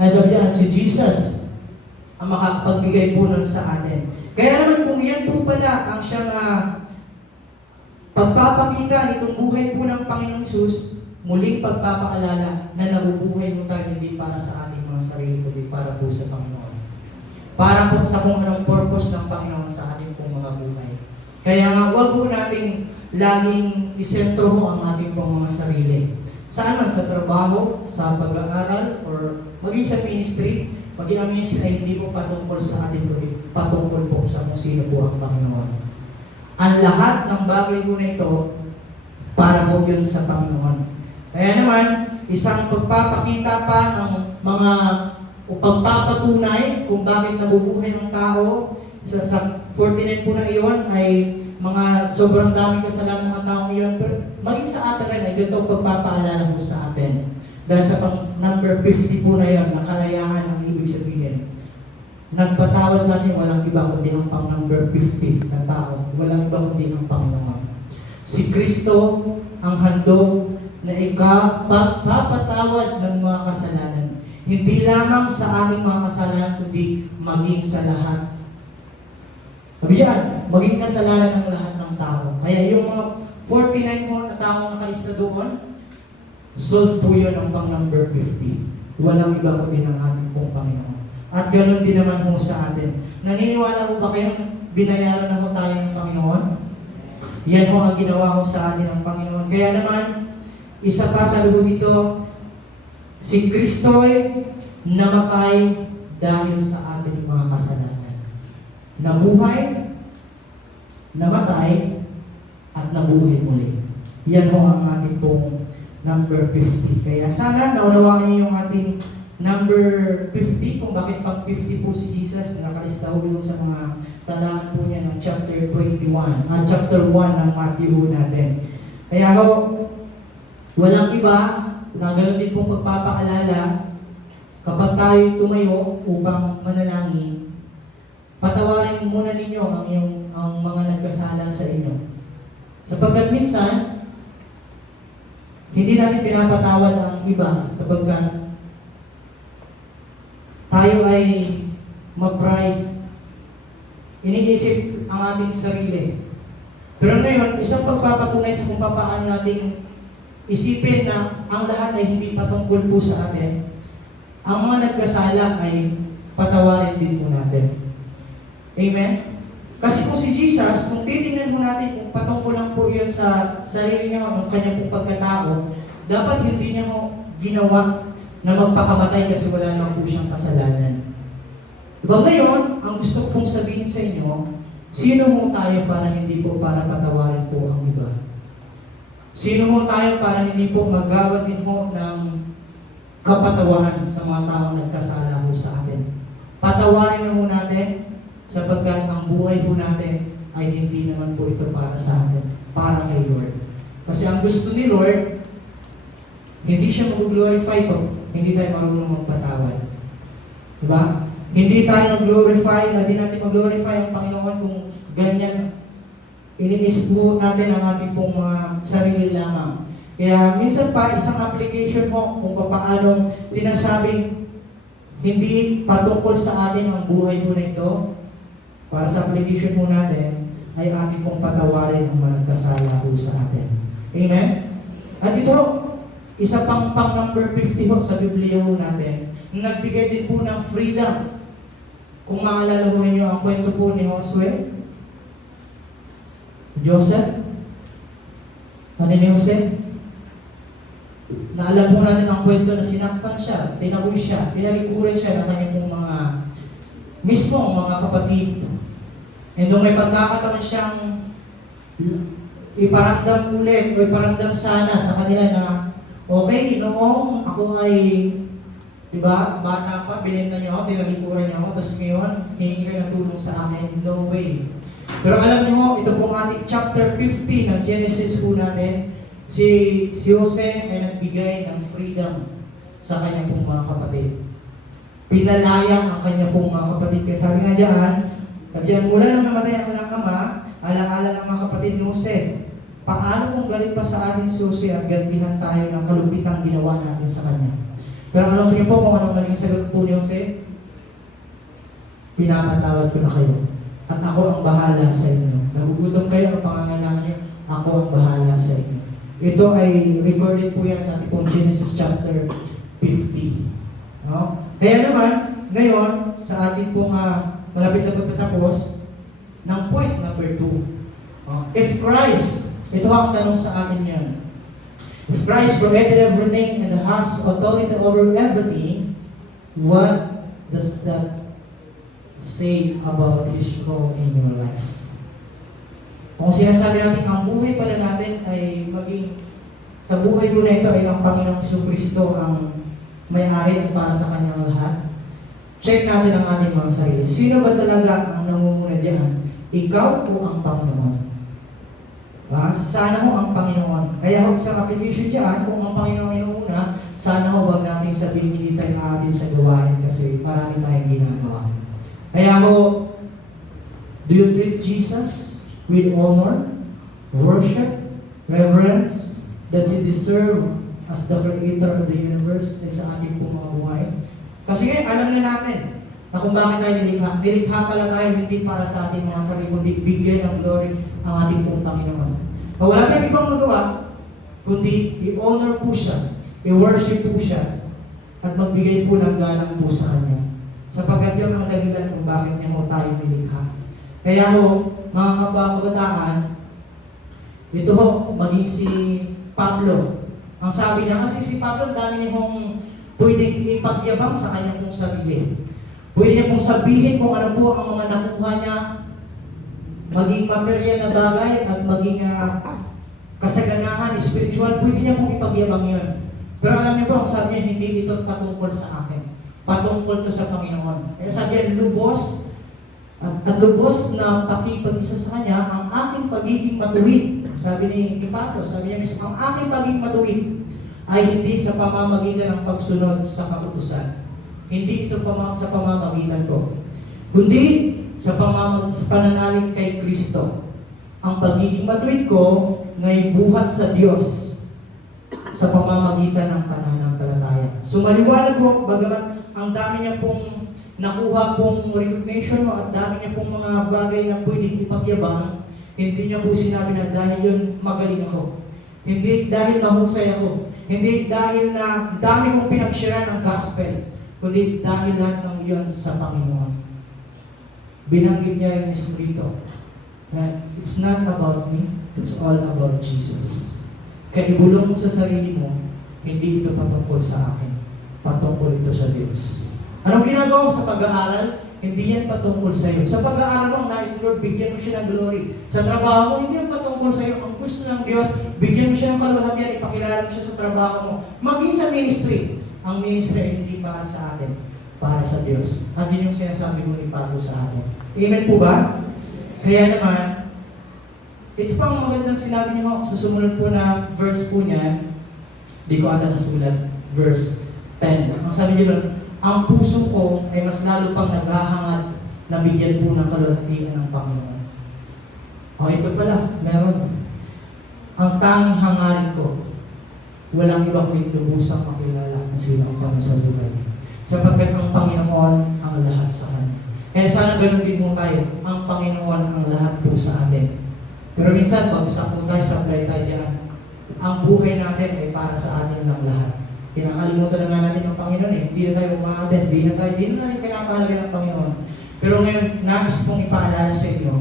At sabi niya, si Jesus ang makakapagbigay po nun sa atin. Kaya naman kung yan po pala ang siyang pagpapakita nitong buhay po ng Panginoong Hesus, muling pagpapaalala na nabubuhay mo tayo hindi para sa ating mga sarili, kundi para po sa Panginoon. Para po sa kung anong purpose ng Panginoon sa ating pong mga buhay. Kaya nga, huwag po nating laging isentro ho ang ating pong mga sarili. Saan man, sa trabaho, sa pag-aaral, or maging sa ministry, maging ang ministry ay hindi po patungkol sa ating, kundi patungkol po sa kung sino po ang Panginoon. Ang lahat ng bagay po na ito, para po yun sa Panginoon. Kaya naman, isang pagpapakita pa ng mga o pagpapatunay kung bakit nabubuhay ang tao sa 49 po na iyon ay mga sobrang daming kasalanan ng mga taong iyon, pero maging sa atin rin ay ganito pagpapaalala po sa atin. Dahil sa pang number 50 po na iyon, nakalayaan ang ibig sabihin. Nagpatawad sa atin, walang iba kundi ang pang number 50 na tao. Walang iba kundi ang Panginoon. Si Kristo ang handog na ikapagpapatawad ng mga kasalanan. Hindi lamang sa ating mga kasalanan, kundi maging sa lahat. Sabi yan, maging kasalanan ng lahat ng tao. Kaya yung mga 49 mo na taong nakalista doon, sold po yun ang pang number 50. Walang iba kundi ng ating pong Panginoon. At ganoon din naman po sa atin. Naniniwala po ba kayong binayaran na po tayo ng Panginoon? Yan po ang ginawa ko sa atin ng Panginoon. Kaya naman, isa pa sa loob ito, si Kristo ay namatay dahil sa ating mga kasalanan. Nabuhay, namatay, at nabuhay muli. Yan ho ang ating pong number 50. Kaya sana naunawaan niyo yung ating number 50, kung bakit pang 50 po si Jesus, nakalista ho yung sa mga talaan po niya ng chapter 21, chapter 1 ng Matthew natin. Kaya ho, walang iba na ganoon din pong pagpapaalala kapag tayo tumayo upang manalangin, patawarin muna ninyo ang mga nagkasala sa inyo. Sapagkat minsan, hindi natin pinapatawad ang iba sapagkat tayo ay ma-pride. Iniisip ang ating sarili. Pero ngayon, isang pagpapatunay sa kung paano nating isipin na ang lahat ay hindi patungkol po sa atin, ang mga nagkasala ay patawarin din po natin. Amen? Kasi kung si Jesus, kung titingnan mo natin kung patungkol lang po yun sa sarili niya o ng kanyang pong pagkatao, dapat hindi niya mo ginawa na magpakamatay kasi wala naman po siyang kasalanan. Diba ngayon, ang gusto ko pong sabihin sa inyo, sino mo tayo para hindi po para patawarin po ang iba? Sino mo tayo para hindi po magawad din mo ng kapatawaran sa mga taong nagkasala po sa atin? Patawarin na po natin sapagkat ang buhay po natin ay hindi naman po ito para sa atin, para kay Lord. Kasi ang gusto ni Lord, hindi siya mag-glorify pag hindi tayo marunong magpatawad. Diba? Hindi tayo mag-glorify, hindi natin mag-glorify ang Panginoon kung ganyan. Iniisip po natin ang ating pong mga sarili lamang. Kaya minsan pa, isang application mo kung paano sinasabing hindi patungkol sa atin ang buhay mo nito, para sa application po natin, ay ating pong patawarin ang mga nagkasala po sa atin. Amen? At ito, isa pang number 50 ho sa Biblia ho natin, na nagbigay din po ng freedom. Kung maalala ho ninyo ang kwento po ni Josue, Joseph, ano ni Jose? Naalam po natin ang kwento na sinaktan siya, tinaboy siya, pinaliguran siya ng kanyang pong mga mismong mga kapatid. And nung may pagkakataon siyang iparamdam ulit o iparamdam sana sa kanila na okay, noong ako ay, diba, bata pa, binenta niyo ako, tinalikuran niyo ako, tapos ngayon, hihingi kayo ng tulong sa akin, no way. Pero alam niyo, ito pong ating chapter 50 ng Genesis po natin, si Jose ay nagbigay ng freedom sa kanyang pong mga kapatid. Pinalaya ang kanyang pong mga kapatid. Kaya sabi nga diyan, mula nang namatay ang kanyang ama, alang-alang ng mga kapatid ni Jose, paano kung galit pa sa atin si Jose at gantihan tayo ng kalupitang ginawa natin sa kanya? Pero alam niyo po kung anong naging sagot po ni Jose? Pinapatawad ko na kayo. At ako ang bahala sa inyo. Nagugutom kayo ang pangangailangan niyo, ako ang bahala sa inyo. Ito ay recorded po yan sa ating pong Genesis chapter 50. No? Kaya naman, ngayon, sa ating pong malapit na pagtatapos, ng point number 2. If Christ, ito ang tanong sa akin yan. If Christ created everything and has authority over everything, what does that say about His role in your life? Kung sinasabi natin, ang buhay pala natin ay maging, sa buhay ko na ito ay ang Panginoong Jesucristo ang may-ari at para sa Kanyang lahat, check natin ang ating mga sarili. Sino ba talaga ang nangunguna dyan? Ikaw o ang Panginoon? Sana ho ang Panginoon. Kaya ho isang application dyan, kung ang Panginoon ay nangunguna, sana ho wag natin sabihin hindi tayo aatin sa gawain kasi marami tayong ginagawa. Kaya ho, do you treat Jesus with honor, worship, reverence that He deserves as the Creator of the universe and sa ating pong mga buhay? Kasi ngayon, alam na natin na kung bakit tayo nilikha. Nilikha pala tayo hindi para sa ating mga sarili, kundi bigyan ng glory ang ating pong Panginoon. So, wala tayong ibang magawa, kundi i-honor po siya, i-worship po siya, at magbigay po ng galang po sa Kanya. Sapagkat yun ang dahilan kung bakit niya mo tayo nilikha. Kaya ho, mga kabataan, ito ho, maging si Pablo. Ang sabi niya, kasi si Pablo, dami niya hong pwedeng ipagyabang sa kanyang pong sarili. Pwede niya pong sabihin kung ano po ang mga nakuha niya, maging material na bagay at maging kasaganahan, spiritual, pwede niya pong ipagyabang yun. Pero alam niyo po, ang sabi niya, hindi ito patungkol sa akin. Patungkol to sa Panginoon. Kaya sabi niya, lubos, at lubos na pakipag-isa sa Kanya, ang aking pagiging matuwid. Sabi ni Pablo, sabi niya mismo, ang aking pagiging matuwid ay hindi sa pamamagitan ng pagsunod sa kautusan. Hindi ito sa pamamagitan ko, kundi sa pananalig kay Kristo. Ang pagiging matuwid ko ngay buhat sa Diyos sa pamamagitan ng pananampalataya. So maliwanag ko, bagamat ang dami niya pong nakuha pong recognition at dami niya pong mga bagay na pwedeng ipagyabang, Hindi niya po sinabi na dahil yun magaling ako. Hindi dahil mahusay ako. Hindi dahil na dami kong pinag-share ng gospel. Kundi dahil lahat ng iyon sa Panginoon. Binanggit niya rin mismo dito na it's not about me, it's all about Jesus. Kaya ibulong mo sa sarili mo, hindi ito patungkol sa akin. Patungkol ito sa Diyos. Anong ginagawa mo sa pag-aaral? Hindi yan patungkol sa iyo. Sa pag-aaral mo, ang nais ni Lord, bigyan mo siya ng glory. Sa trabaho mo, hindi yan patungkol sa iyo. Ang gusto ng Diyos, bigyan mo siya ng kaluhatian, ipakilala mo siya sa trabaho mo. Maging sa ministry. Ang ministry ay hindi para sa atin, para sa Diyos. At yun yung sinasabi mo ni Pablo sa atin. Amen po ba? Kaya naman, ito pa ang magandang sinabi niyo sa sumunod po na verse po niya. Di ko ata nasulat. Verse 10. Ang sabi niyo, ang puso ko ay mas lalo pang naghahangad na bigyan po ng kaluhatian ng Panginoon. O ito pala, meron. Ang tanging hangarin ko, walang iba kundi lubusang makilala kung sino ang Panginoon sa buhay niya. Sapagkat ang Panginoon ang lahat sa Kanya. Kaya sana ganun din mo tayo, ang Panginoon ang lahat po sa atin. Pero minsan, bagsak po tayo, supply tayo dyan. Ang buhay natin ay para sa atin lang lahat. Kinakalimutan na nga natin ng Panginoon eh. Hindi na tayo umaaten, hindi na rin pinapahalaga ng Panginoon. Pero ngayon, nais kong ipaalala sa inyo.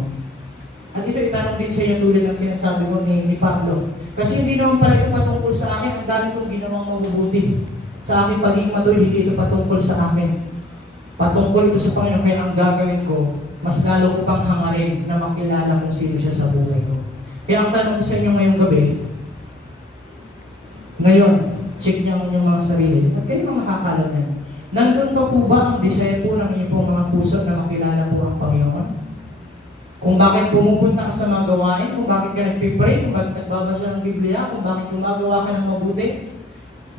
At ito itanong din sa inyo tulad ng sinasabi ko ni Pablo. Kasi hindi naman pala ito patungkol sa akin, ang dami kong ginawang mabubuti. Sa akin pagiging matuloy, hindi ito patungkol sa akin. Patungkol ito sa Panginoon, kaya ang gagawin ko, mas lalo ko pang hangarin na makilala kung sino siya sa buhay ko. Kaya ang tanong ko sa inyo ngayong gabi, ngayon, check niyo ang inyong mga sarili. At kayo mga makakalam na. Nandun pa po ba ang desire po ng inyong mga puso na makilala po ang Panginoon? Kung bakit pumupunta ka sa mga gawain, kung bakit ka nagpipray, kung bakit nagbabasa ng Biblia, kung bakit gumagawa ka ng mabuti,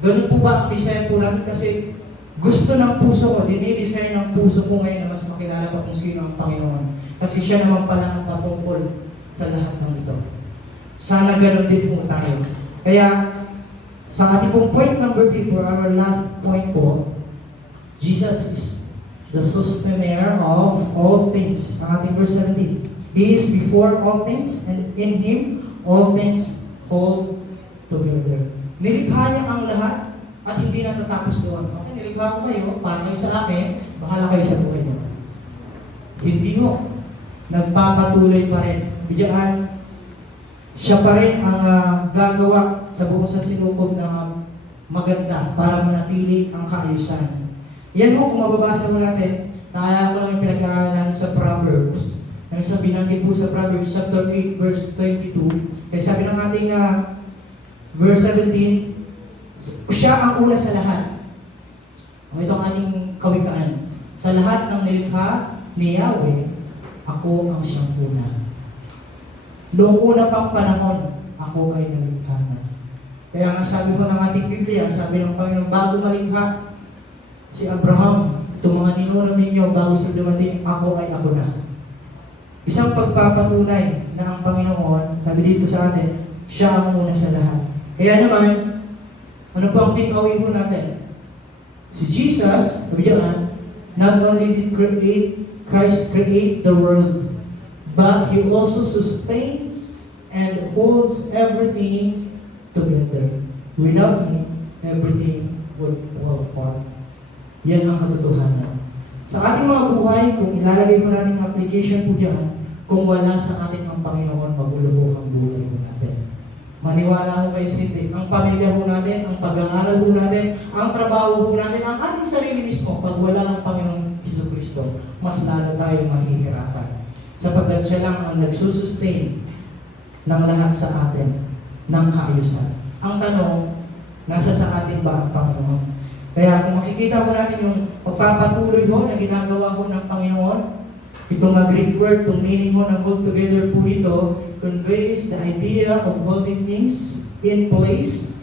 ganun po ba ang desire po natin? Kasi gusto ng puso ko, dinidesire ng puso ko ngayon na mas makilala pa kung sino ang Panginoon. Kasi siya naman pala ang patungkol sa lahat ng ito. Sana ganun din po tayo. Kaya, sa ating pong point number 3 for our last point po, Jesus is the sustainer of all things. Ang ating verse 17. He is before all things, and in Him all things hold together. Nilikha niya ang lahat at hindi natatapos doon. Okay, nilikha ko kayo, para kayo sa akin, bahala kayo sa buhay niyo. Hindi ho. Nagpapatuloy pa rin. Bidyan, siya pa rin ang gagawa sa buong sa sinukob na maganda para manatili ang kaayusan. Yan ho, kung mababasa mo natin, naalala ko lang yung pinag-aaral natin sa Proverbs. Ang binanggit po sa Proverbs chapter 8 verse 22. Kaya sabi ng ating verse 17, siya ang una sa lahat. Itong ating kawikaan. Sa lahat ng nilikha ni Yahweh, ako ang siyang una. Noong una pang panahon, ako ay nalikha na. Kaya nga sabi ko ng ating Biblia, sabi ng Panginoon, bago malikha si Abraham, itong mga ninuno ninyo, bago sila dumating, ako ay ako na. Isang pagpapatunay na ang Panginoon, sabi dito sa atin, siya ang una sa lahat. Kaya naman, ano pa ang takeaway ko natin? Si Jesus, sabi diyan, not only did Christ create the world, but He also sustains and holds everything together. Without Him, everything would fall apart. Yan ang katotohanan. Sa ating mga buhay, kung ilalagay mo natin ang application po dyan, kung wala sa atin ang Panginoon, magulo ang buhay po natin. Maniwala ko kayo hindi. Ang pamilya po natin, ang pag-aaral po natin, ang trabaho po natin, ang ating sarili mismo, pag wala ang Panginoon Jesucristo, mas lalo tayong mahihirapan. Sapagkat siya lang ang nagsusustain ng lahat sa atin ng kaayusan. Ang tanong, nasa sa atin ba ang Panginoon? Kaya kung makikita ko natin yung pagpapatuloy ho na ginagawa ho ng Panginoon, itong Greek word, itong meaning ho ng hold together po dito, conveys the idea of holding things in place,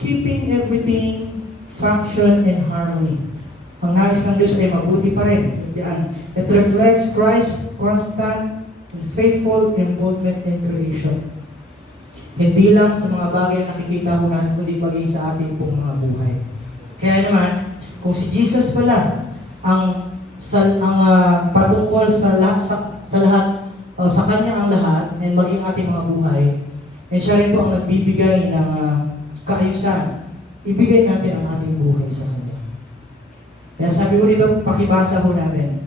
keeping everything function in harmony. Ang nais ng Diyos ay mabuti pa rin. It reflects Christ's constant and faithful involvement in creation. Hindi lang sa mga bagay na nakikita ko natin, kundi maging sa ating pong mga buhay. Kaya naman, kung si Jesus pala ang patungkol sa lahat, sa kanya ang lahat, and yung ating mga buhay. And siya rin po ang nagbibigay ng kaayusan. Ibigay natin ang ating buhay sa Kanya. Kaya sabi ko dito, pakibasa ko natin.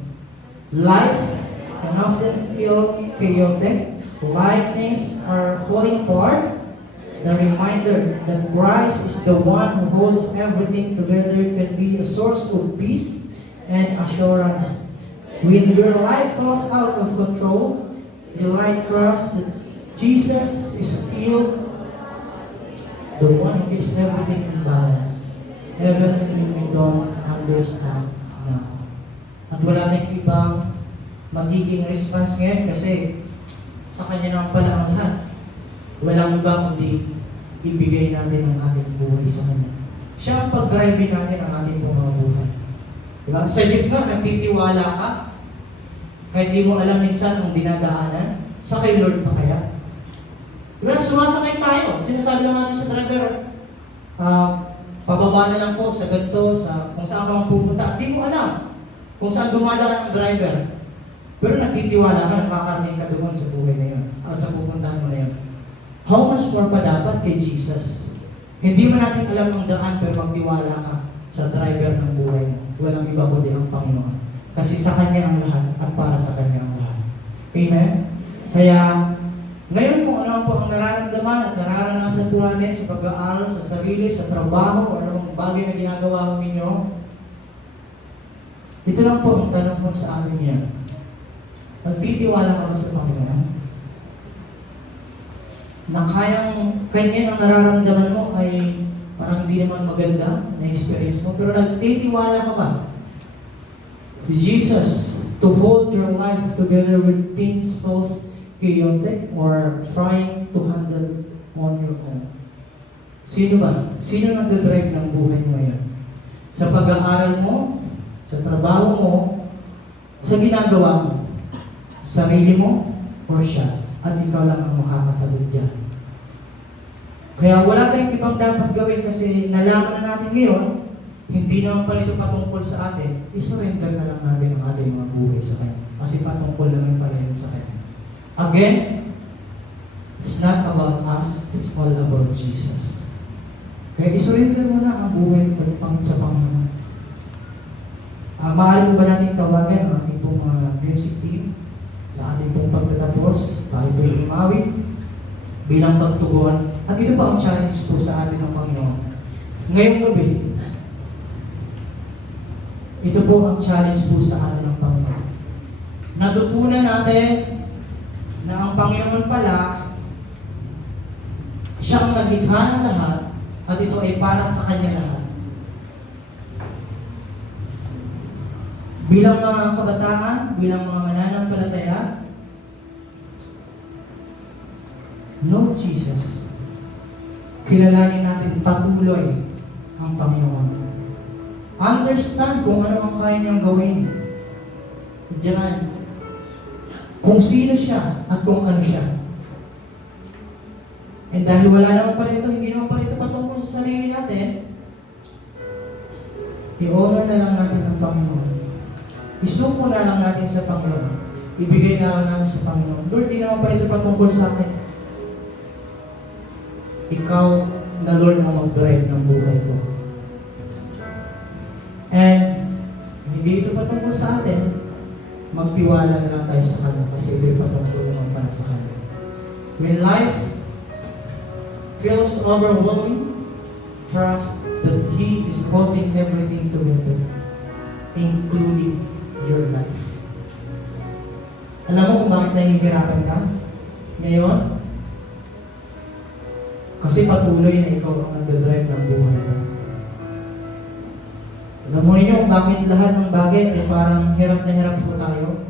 Life can often feel chaotic. Life things are falling apart. The reminder that Christ is the one who holds everything together can be a source of peace and assurance. When your life falls out of control, you might trust that Jesus is still the one who keeps everything in balance, even when we don't understand now. At wala nang ibang magiging response ngayon kasi sa Kanya naman pala ang lahat. Walang iba kundi ibigay natin ang ating buhay sa Kanya. Siya ang pag-drive natin ang ating mga buhay. Diba? Sa gitna, nagtitiwala ka, kahit di mo alam minsan ang dinadaanan, sa kay Lord pa kaya? Diba? Sumasakay tayo. Sinasabi lang natin sa driver, pababa na lang po sa ganito, sa kung saan ka pupunta. Di mo alam kung saan dumadaan ang driver. Pero nagtitiwala ka, nakakarating ka doon sa buhay na yun, at sa pupuntahan mo na yun. How much more pa dapat kay Jesus? Hindi mo natin alam ang daan, pero magtiwala ka sa driver ng buhay mo. Walang iba kundi ang Panginoon. Kasi sa Kanya ang lahat at para sa Kanya ang lahat. Amen? Kaya, ngayon kung ano po ang nararamdaman at nararanasan po natin sa pag-aaral, sa sarili, sa trabaho, o anong bagay na ginagawa ninyo, ito lang po ang tanong ko sa amin yan. Nagtitiwala ka ba sa Panginoon? Na kayang, kanya ang nararamdaman mo ay parang hindi naman maganda na experience mo, pero nagtitiwala ka ba to Jesus to hold your life together when things falls chaotic or trying to handle on your own? Sino ba? Sino nagdadrive ng buhay mo ngayon? Sa pag-aaral mo, sa trabaho mo, sa ginagawa mo, sarili mo, or siya? At ikaw lang ang makakasagot dyan. Kaya wala tayong ibang dapat gawin kasi nalaman na natin ngayon, hindi naman pala ito patungkol sa atin, isurrender na lang natin ang ating mga buhay sa Kanya. Kasi patungkol lang pala yun sa Kanya. Again, it's not about us, it's all about Jesus. Kaya isurrender mo na ang buhay sa Panginoon. Maaari ba natin tawagan ang ating pong music team sa ating pong pagtatapos, tayo po'y umawit bilang pagtugon. At ito pa ang challenge po sa atin ng Panginoon. Ngayong gabi, ito po ang challenge po sa atin ng Panginoon. Natutunan natin na ang Panginoon pala, siya ang naglikha ng lahat at ito ay para sa Kanya lahat. Bilang mga kabataan, bilang mga mananampalataya, Lord Jesus, kilalanin natin patuloy ang Panginoon. Understand kung ano ang kaya niyang gawin. Diyan, kung sino siya at kung ano siya. And dahil wala naman pala ito, hindi naman pala ito patungkol sa sarili natin, i-honor na lang natin ang Panginoon. Isuko na lang natin sa Panginoon. Ibigay na lang natin sa Panginoon. Lord, di naman pala ito patungkol sa akin. Ikaw na Lord ang mag-drive ng buhay ko. And hindi ito patungkol sa atin, magtiwala na lang tayo sa Kanya kasi ito'y patungkol naman para sa Kanya. When life feels overwhelming, trust that He is holding everything together, including your life. Alam mo kung bakit nahihirapan ka ngayon? Kasi patuloy na ikaw ang nag-drive ng buhay mo. Alam mo ninyo kung bakit lahat ng bagay ay parang hirap na hirap po tayo?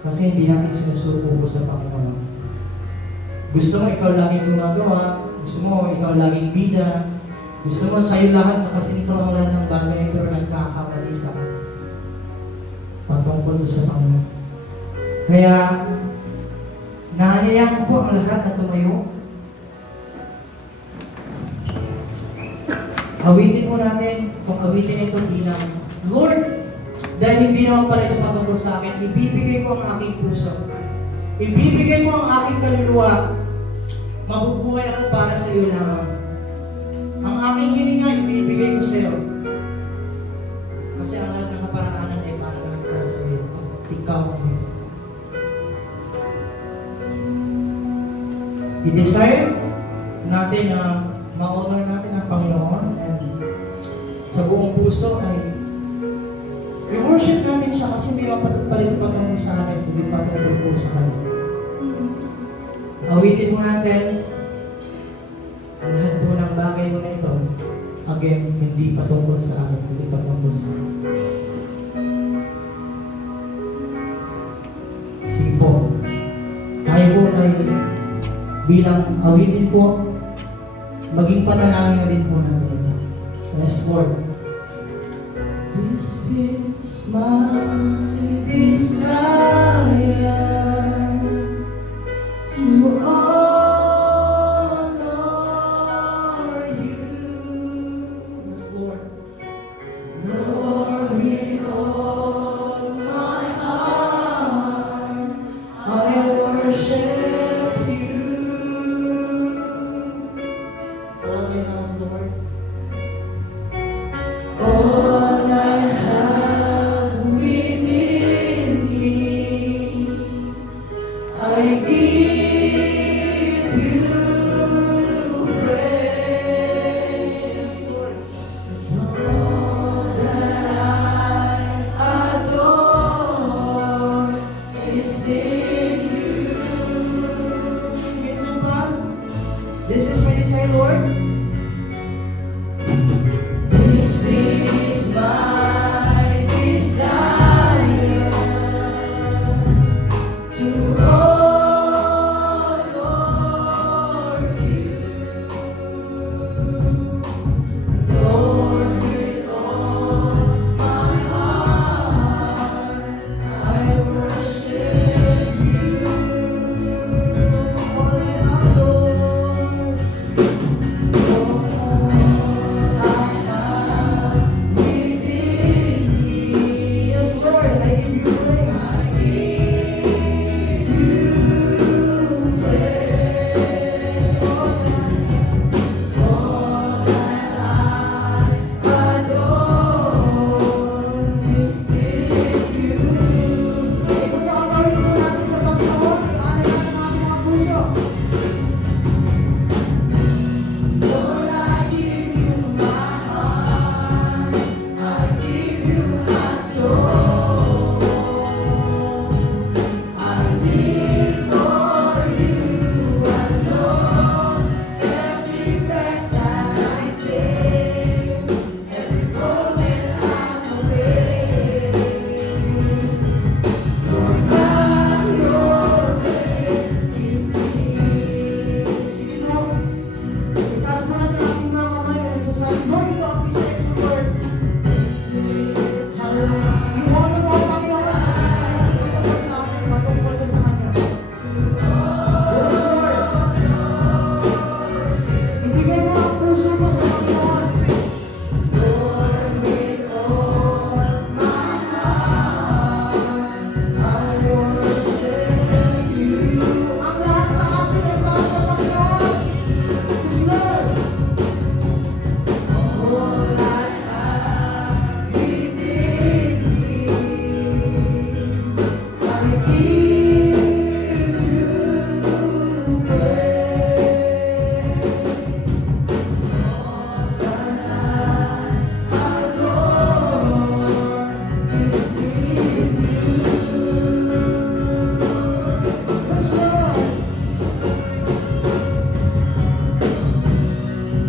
Kasi hindi natin sinusuko po sa Panginoon. Gusto mo ikaw laging gumagawa, gusto mo ikaw laging bida, gusto mo sa'yo lahat nakasinto ang lahat ng bagay pero nagkakamali ka. Patungkol doon sa Panginoon. Kaya, naanyayahan ko po ang lahat na tumayo. Awitin mo natin, kung awitin ito bilang, Lord, dahil hindi naman pala ito patungkol sa akin, ibibigay ko ang aking puso. Ibibigay mo ang aking kaluluwa. Mabubuhay ako para sa iyo lamang. Ang aking hininga, ibibigay ko sa iyo. Kasi ang lahat ng kaparaanan ay para sa iyo. Ikaw ang ito. I-desire natin na ma-honor natin ang Panginoon and sa buong puso ay i-worship natin siya kasi hindi naman palito patungo sa akin, hindi patungo sa Kanya. Awitin mo natin lahat po ng bagay mo na ito. Again, hindi patungkol sa akin, hindi patungkol sa akin. Sige po, tayo po ay bilang awitin po, maging panalangin na rin po natin ito. Yes, Lord. This is my desire to honor you. Yes, Lord. Lord, with all my heart, I worship you. All I have, Lord. All I have within me, I give you praise. All that I adore is in you. Yes, Lord. This is my desire, Lord. This is my desire to honor you, Lord, with all my heart. I worship you. All I have, Lord. Yes, Lord, I give you praise. I give you praise. All that I adore is in you. Ikot ang gawin po natin sa Panginoon. Ialay natin ang ating mga puso. Lord, I give you my heart. I give you my soul. I live for you alone. Every breath that I take, every moment I'm awake. Lord, have your way in me. Sige mo. Itaas mo natin ang ating mga kamay na nagsasabi, Lord, ito ang desire ko, Lord. Hallelujah. I-honor mo ang Panginoon kasi hindi patungkol sa atin, patungkol ka sa Kanya. Yes, Lord. Ibigay mo ang puso mo sa Panginoon. Lord, with all my heart, I worship you. Ang lahat sa atin ay para sa Panginoon. Yes, Lord. All I have within me, I give you praise. All that I adore is in you. Yes, Lord.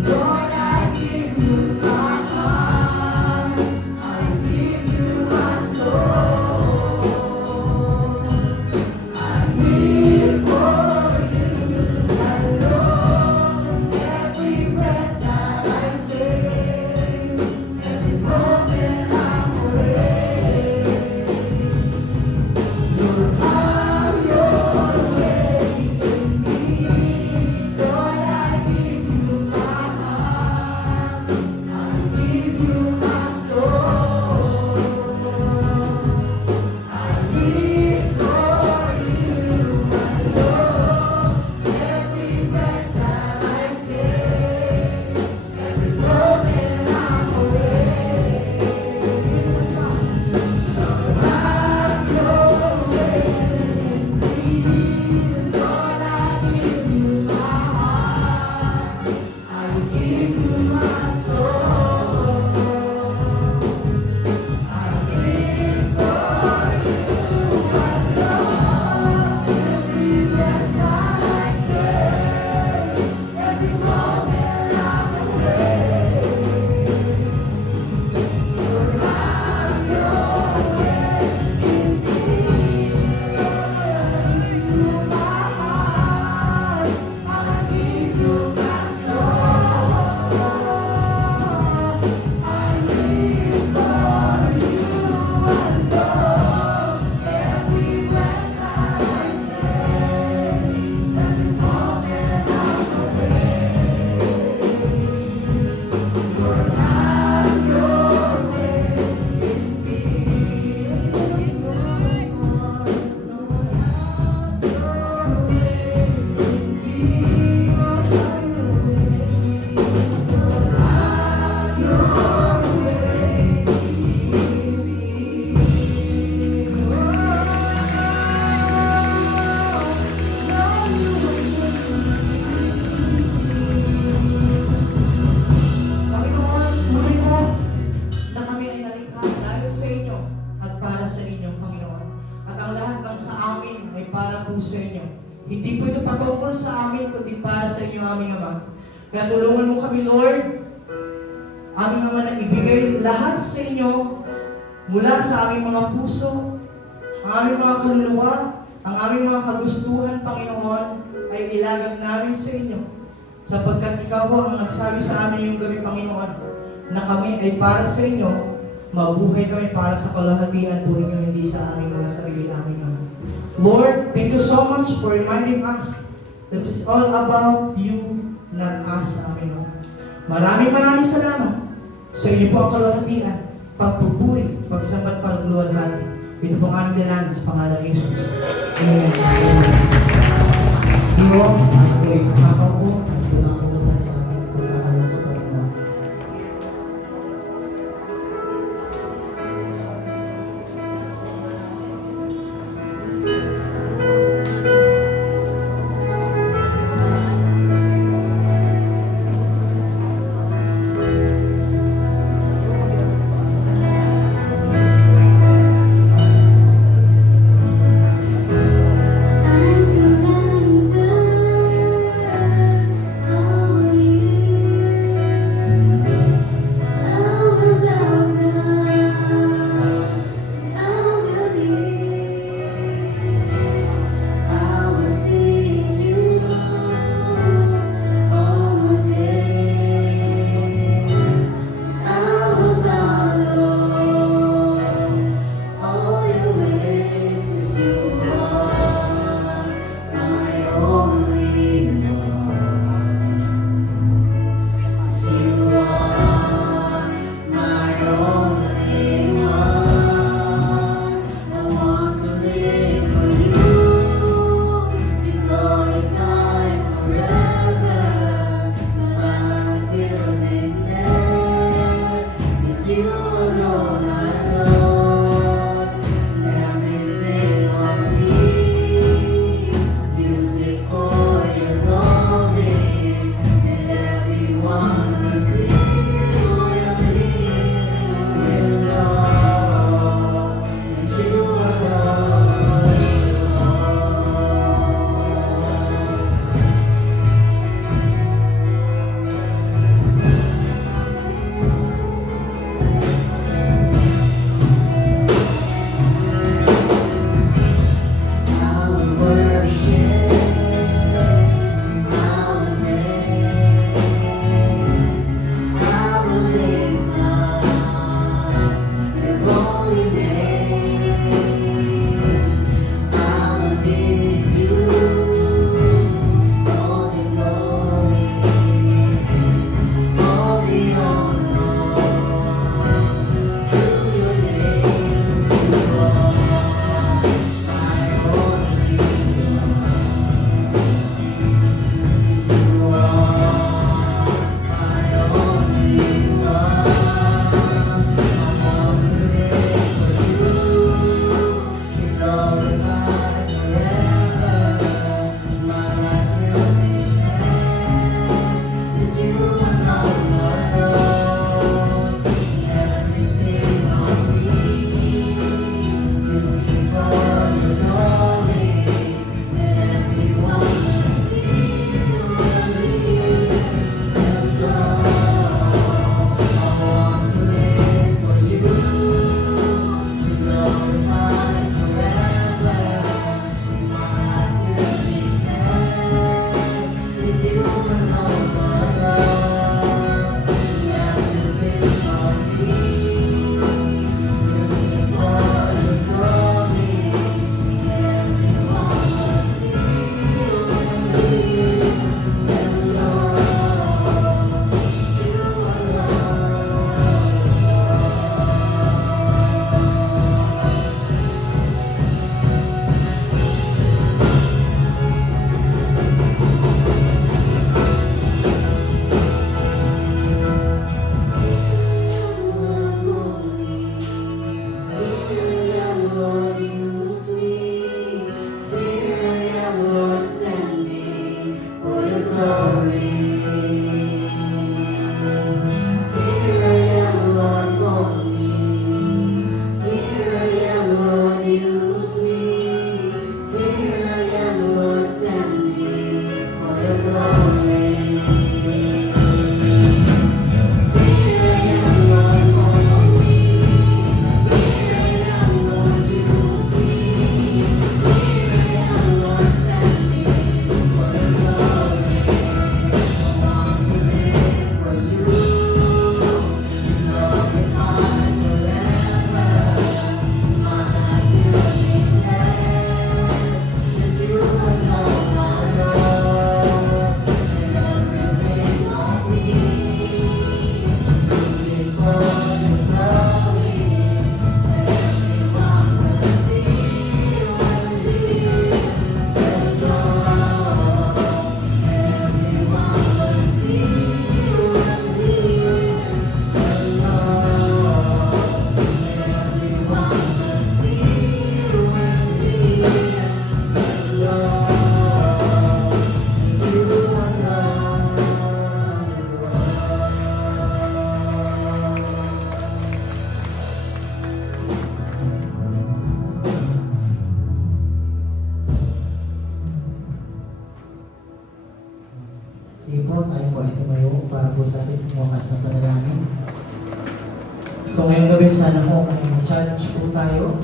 Lord, I give you my heart. I give you my soul. I live for you sa amin, kundi para sa inyo, aming Ama. Kaya tulungan mo kami, Lord, aming Ama, na ibigay lahat sa inyo mula sa aming mga puso, ang aming mga kaluluwa, ang aming mga kagustuhan, Panginoon, ay ilagak namin sa inyo. Sapagkat ikaw ho ang nagsabi sa amin yung gabi, Panginoon, na kami ay para sa inyo, mabuhay kami para sa kalahatian po ninyo, hindi sa aming mga sarili namin. Lord, thank you so much for reminding us that it's all about you, not us sa amin. Maraming salamat sa inyo po ang kalahatian, pagpupuri, pagsambat, pagluwalhati. Ito po ang aming dalangin sa pangalan ni Jesus. Amen. Sige po, ay kapag po, ay tumakutan sa ating pagkakaroon sa Panginoon. I surrender. Sige po, tayo po ay tumayo para po sa ating wakas na panalangin. So ngayong gabi sana po ay challenge po tayo.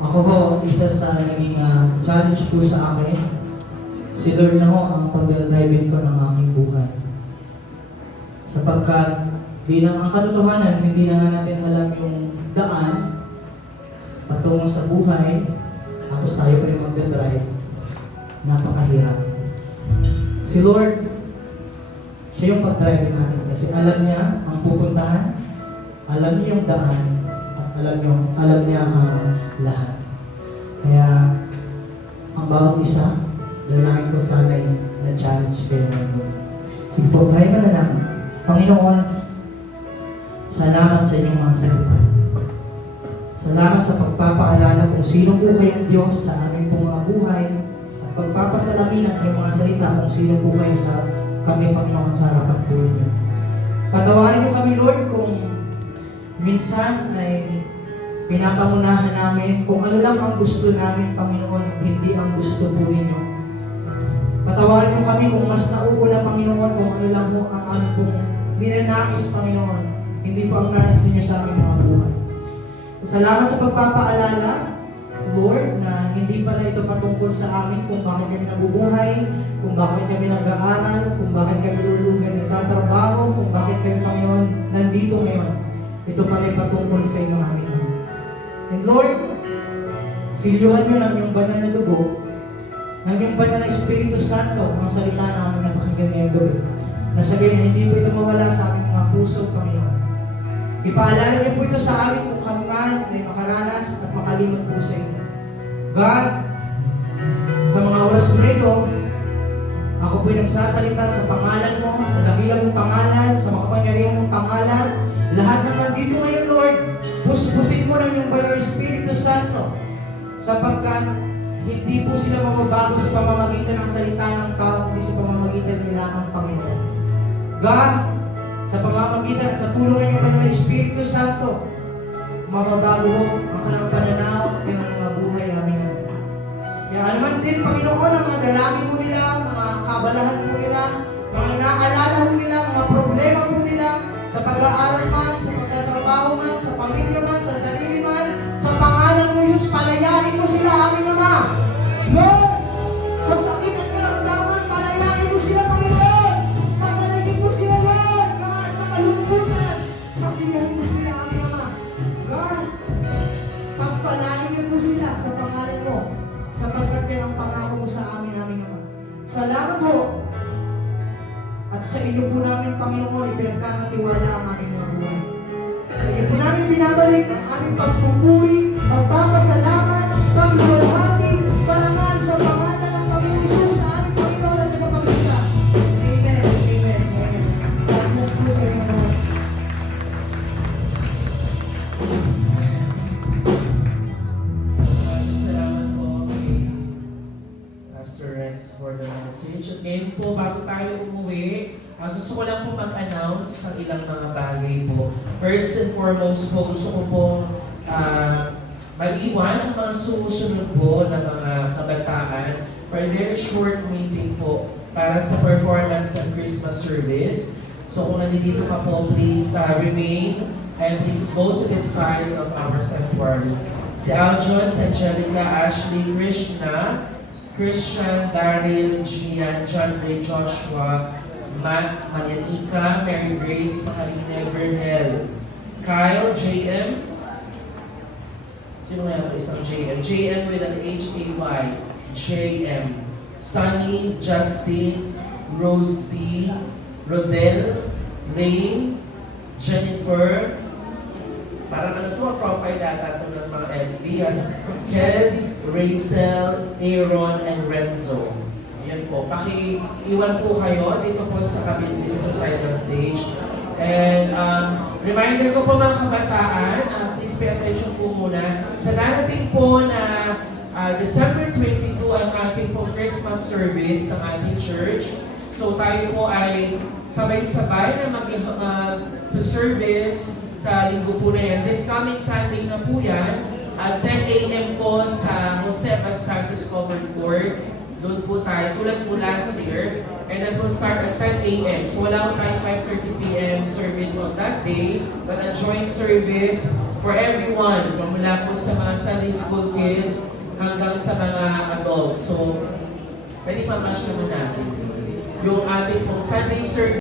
Ako ho, isa sa naging challenge po sa akin, si Lord na ho ang pag-drive ko ng aking buhay. Sapagkat bilang ang katotohanan, hindi na nga natin alam yung daan patungo sa buhay, tapos tayo pa yung mag-drive. Napakahirap. Si Lord, siya yung pag-drive natin kasi alam niya ang pupuntahan, alam niya yung daan, at alam niya ang lahat. Kaya, ang bawat isa, dalangin ko sana'y na-challenge kayo ngayon. Sige po, tayo manalangin. Panginoon, salamat sa inyong mga salita. Salamat sa pagpapaalala kung sino po kayong Diyos sa aming pong mga buhay, pagpapasalamin at yung mga salita kung sino po kayo sa kami, Panginoon, sa harapan po ninyo. Patawarin niyo kami, Lord, kung minsan ay pinapangunahan namin kung ano lang ang gusto namin, Panginoon, at hindi ang gusto po ninyo. Patawarin niyo kami kung mas nauuna, Panginoon, kung ano lang po ang ano pong minanais, Panginoon, hindi po ang nais ninyo sa aming mga buhay. Salamat sa pagpapaalala, Lord, na hindi pala ito patungkol sa amin kung bakit kami nabubuhay, kung bakit kami nag-aaral, kung bakit kami lulugan nagtatrabaho, kung bakit kami, Panginoon, nandito ngayon. Ito pala patungkol sa inyo amin. And Lord, silyuhan nyo ng iyong banal na dugo, ng iyong banal na Espiritu Santo, ang salita namin na pakinggan ngayong gabi, na sabihin na hindi po ito mawala sa aming mga puso, Panginoon. Ipaalala niyo po ito sa amin kung kaman ay makaranas at makalimot po sa inyo. God, sa mga oras po nito, ako po'y nagsasalita sa pangalan mo, sa dakilang mong pangalan, sa makapangyarihan mong pangalan. Lahat ng nandito ngayon, Lord, puspusin mo ng iyong banal na Espiritu Santo, sapagkat hindi po sila mababago sa pamamagitan ng salita ng tao, kundi sa pamamagitan nila ang Panginoon. God, sa pamamagitan at sa tulong ng iyong banal na Espiritu Santo, mababago ang kanilang pananaw at kanilang mga buhay namin. Kaya anuman din, Panginoon, ang mga dalangin mo nila, mga kabalahan po nila, mga naalala po nila, mga problema po nila, sa pag-aaral man, sa pagtatrabaho man, sa pamilya man, sa sarili man, sa pangalan mo, Jesus, palayain mo sila, aming Ama. Lord, sa sakit at karamdaman, palayain mo sila, Panginoon. Pagalagin mo sila, Lord, God, sa kalungkutan. Pasigahin mo sila, aming Ama. God, pagpalain niyo po sila sa pangalan mo, sapagkat yan ang pangako mo sa amin, aming Ama. Salamat po. At sa inyo po namin, Panginoon, ipinagkakatiwala ang aming mga buhay. Sa inyo po namin binabalik ang aming pagpupuri, pagpapasalamat, pagluwalhati, parangal sa pangalan ng Panginoon Jesus na aming Panginoon at tagapagligtas. Amen. Amen. Amen. God bless po sa inyo naman. Salamat po kay Pastor Rex for the message. At ngayon po, bago tayo umuwi, gusto ko lang po mag-announce ng ilang mga bagay po. First and foremost po, gusto ko po mag-iwan ang mga sumusunod po ng mga kabataan for a very short meeting po po para sa performance ng Christmas service. So kung nandito ka po, please remain and please go to the side of our sanctuary. Si Aljon, si Angelica, Ashley, Krishna, Christian, Daryl, Gian, John Ray, Joshua, Matt, Marianica, Mary Grace, Macarina, Verhel, Kyle, JM, sino nga ito isang JM? JM with an H-A-Y, JM, Sunny, Justin, Rosie, Rodel, Lane, Jennifer, parang ano ito ang profile data ito ng mga FB, Kez, Rachel, Aaron, and Renzo. Yan po. Paki-iwan po kayo dito po sa kabin, dito sa side ng stage. And reminder ko po mga kabataan, please pay attention po muna. Sa darating po na December 22 ang ating po Christmas service ng ating church. So tayo po ay sabay-sabay na sa service sa linggo po na yan. This coming Sunday na po yan, at 10 a.m. po sa Jose Santos Covered Court. Doon po tayo, tulad po last year. And that will start at 10 a.m. So wala po tayong 5:30 p.m. service on that day, but a joint service for everyone, mula po sa mga Sunday school kids hanggang sa mga adults. So, pwede pa-flash naman natin yung ating pong Sunday service.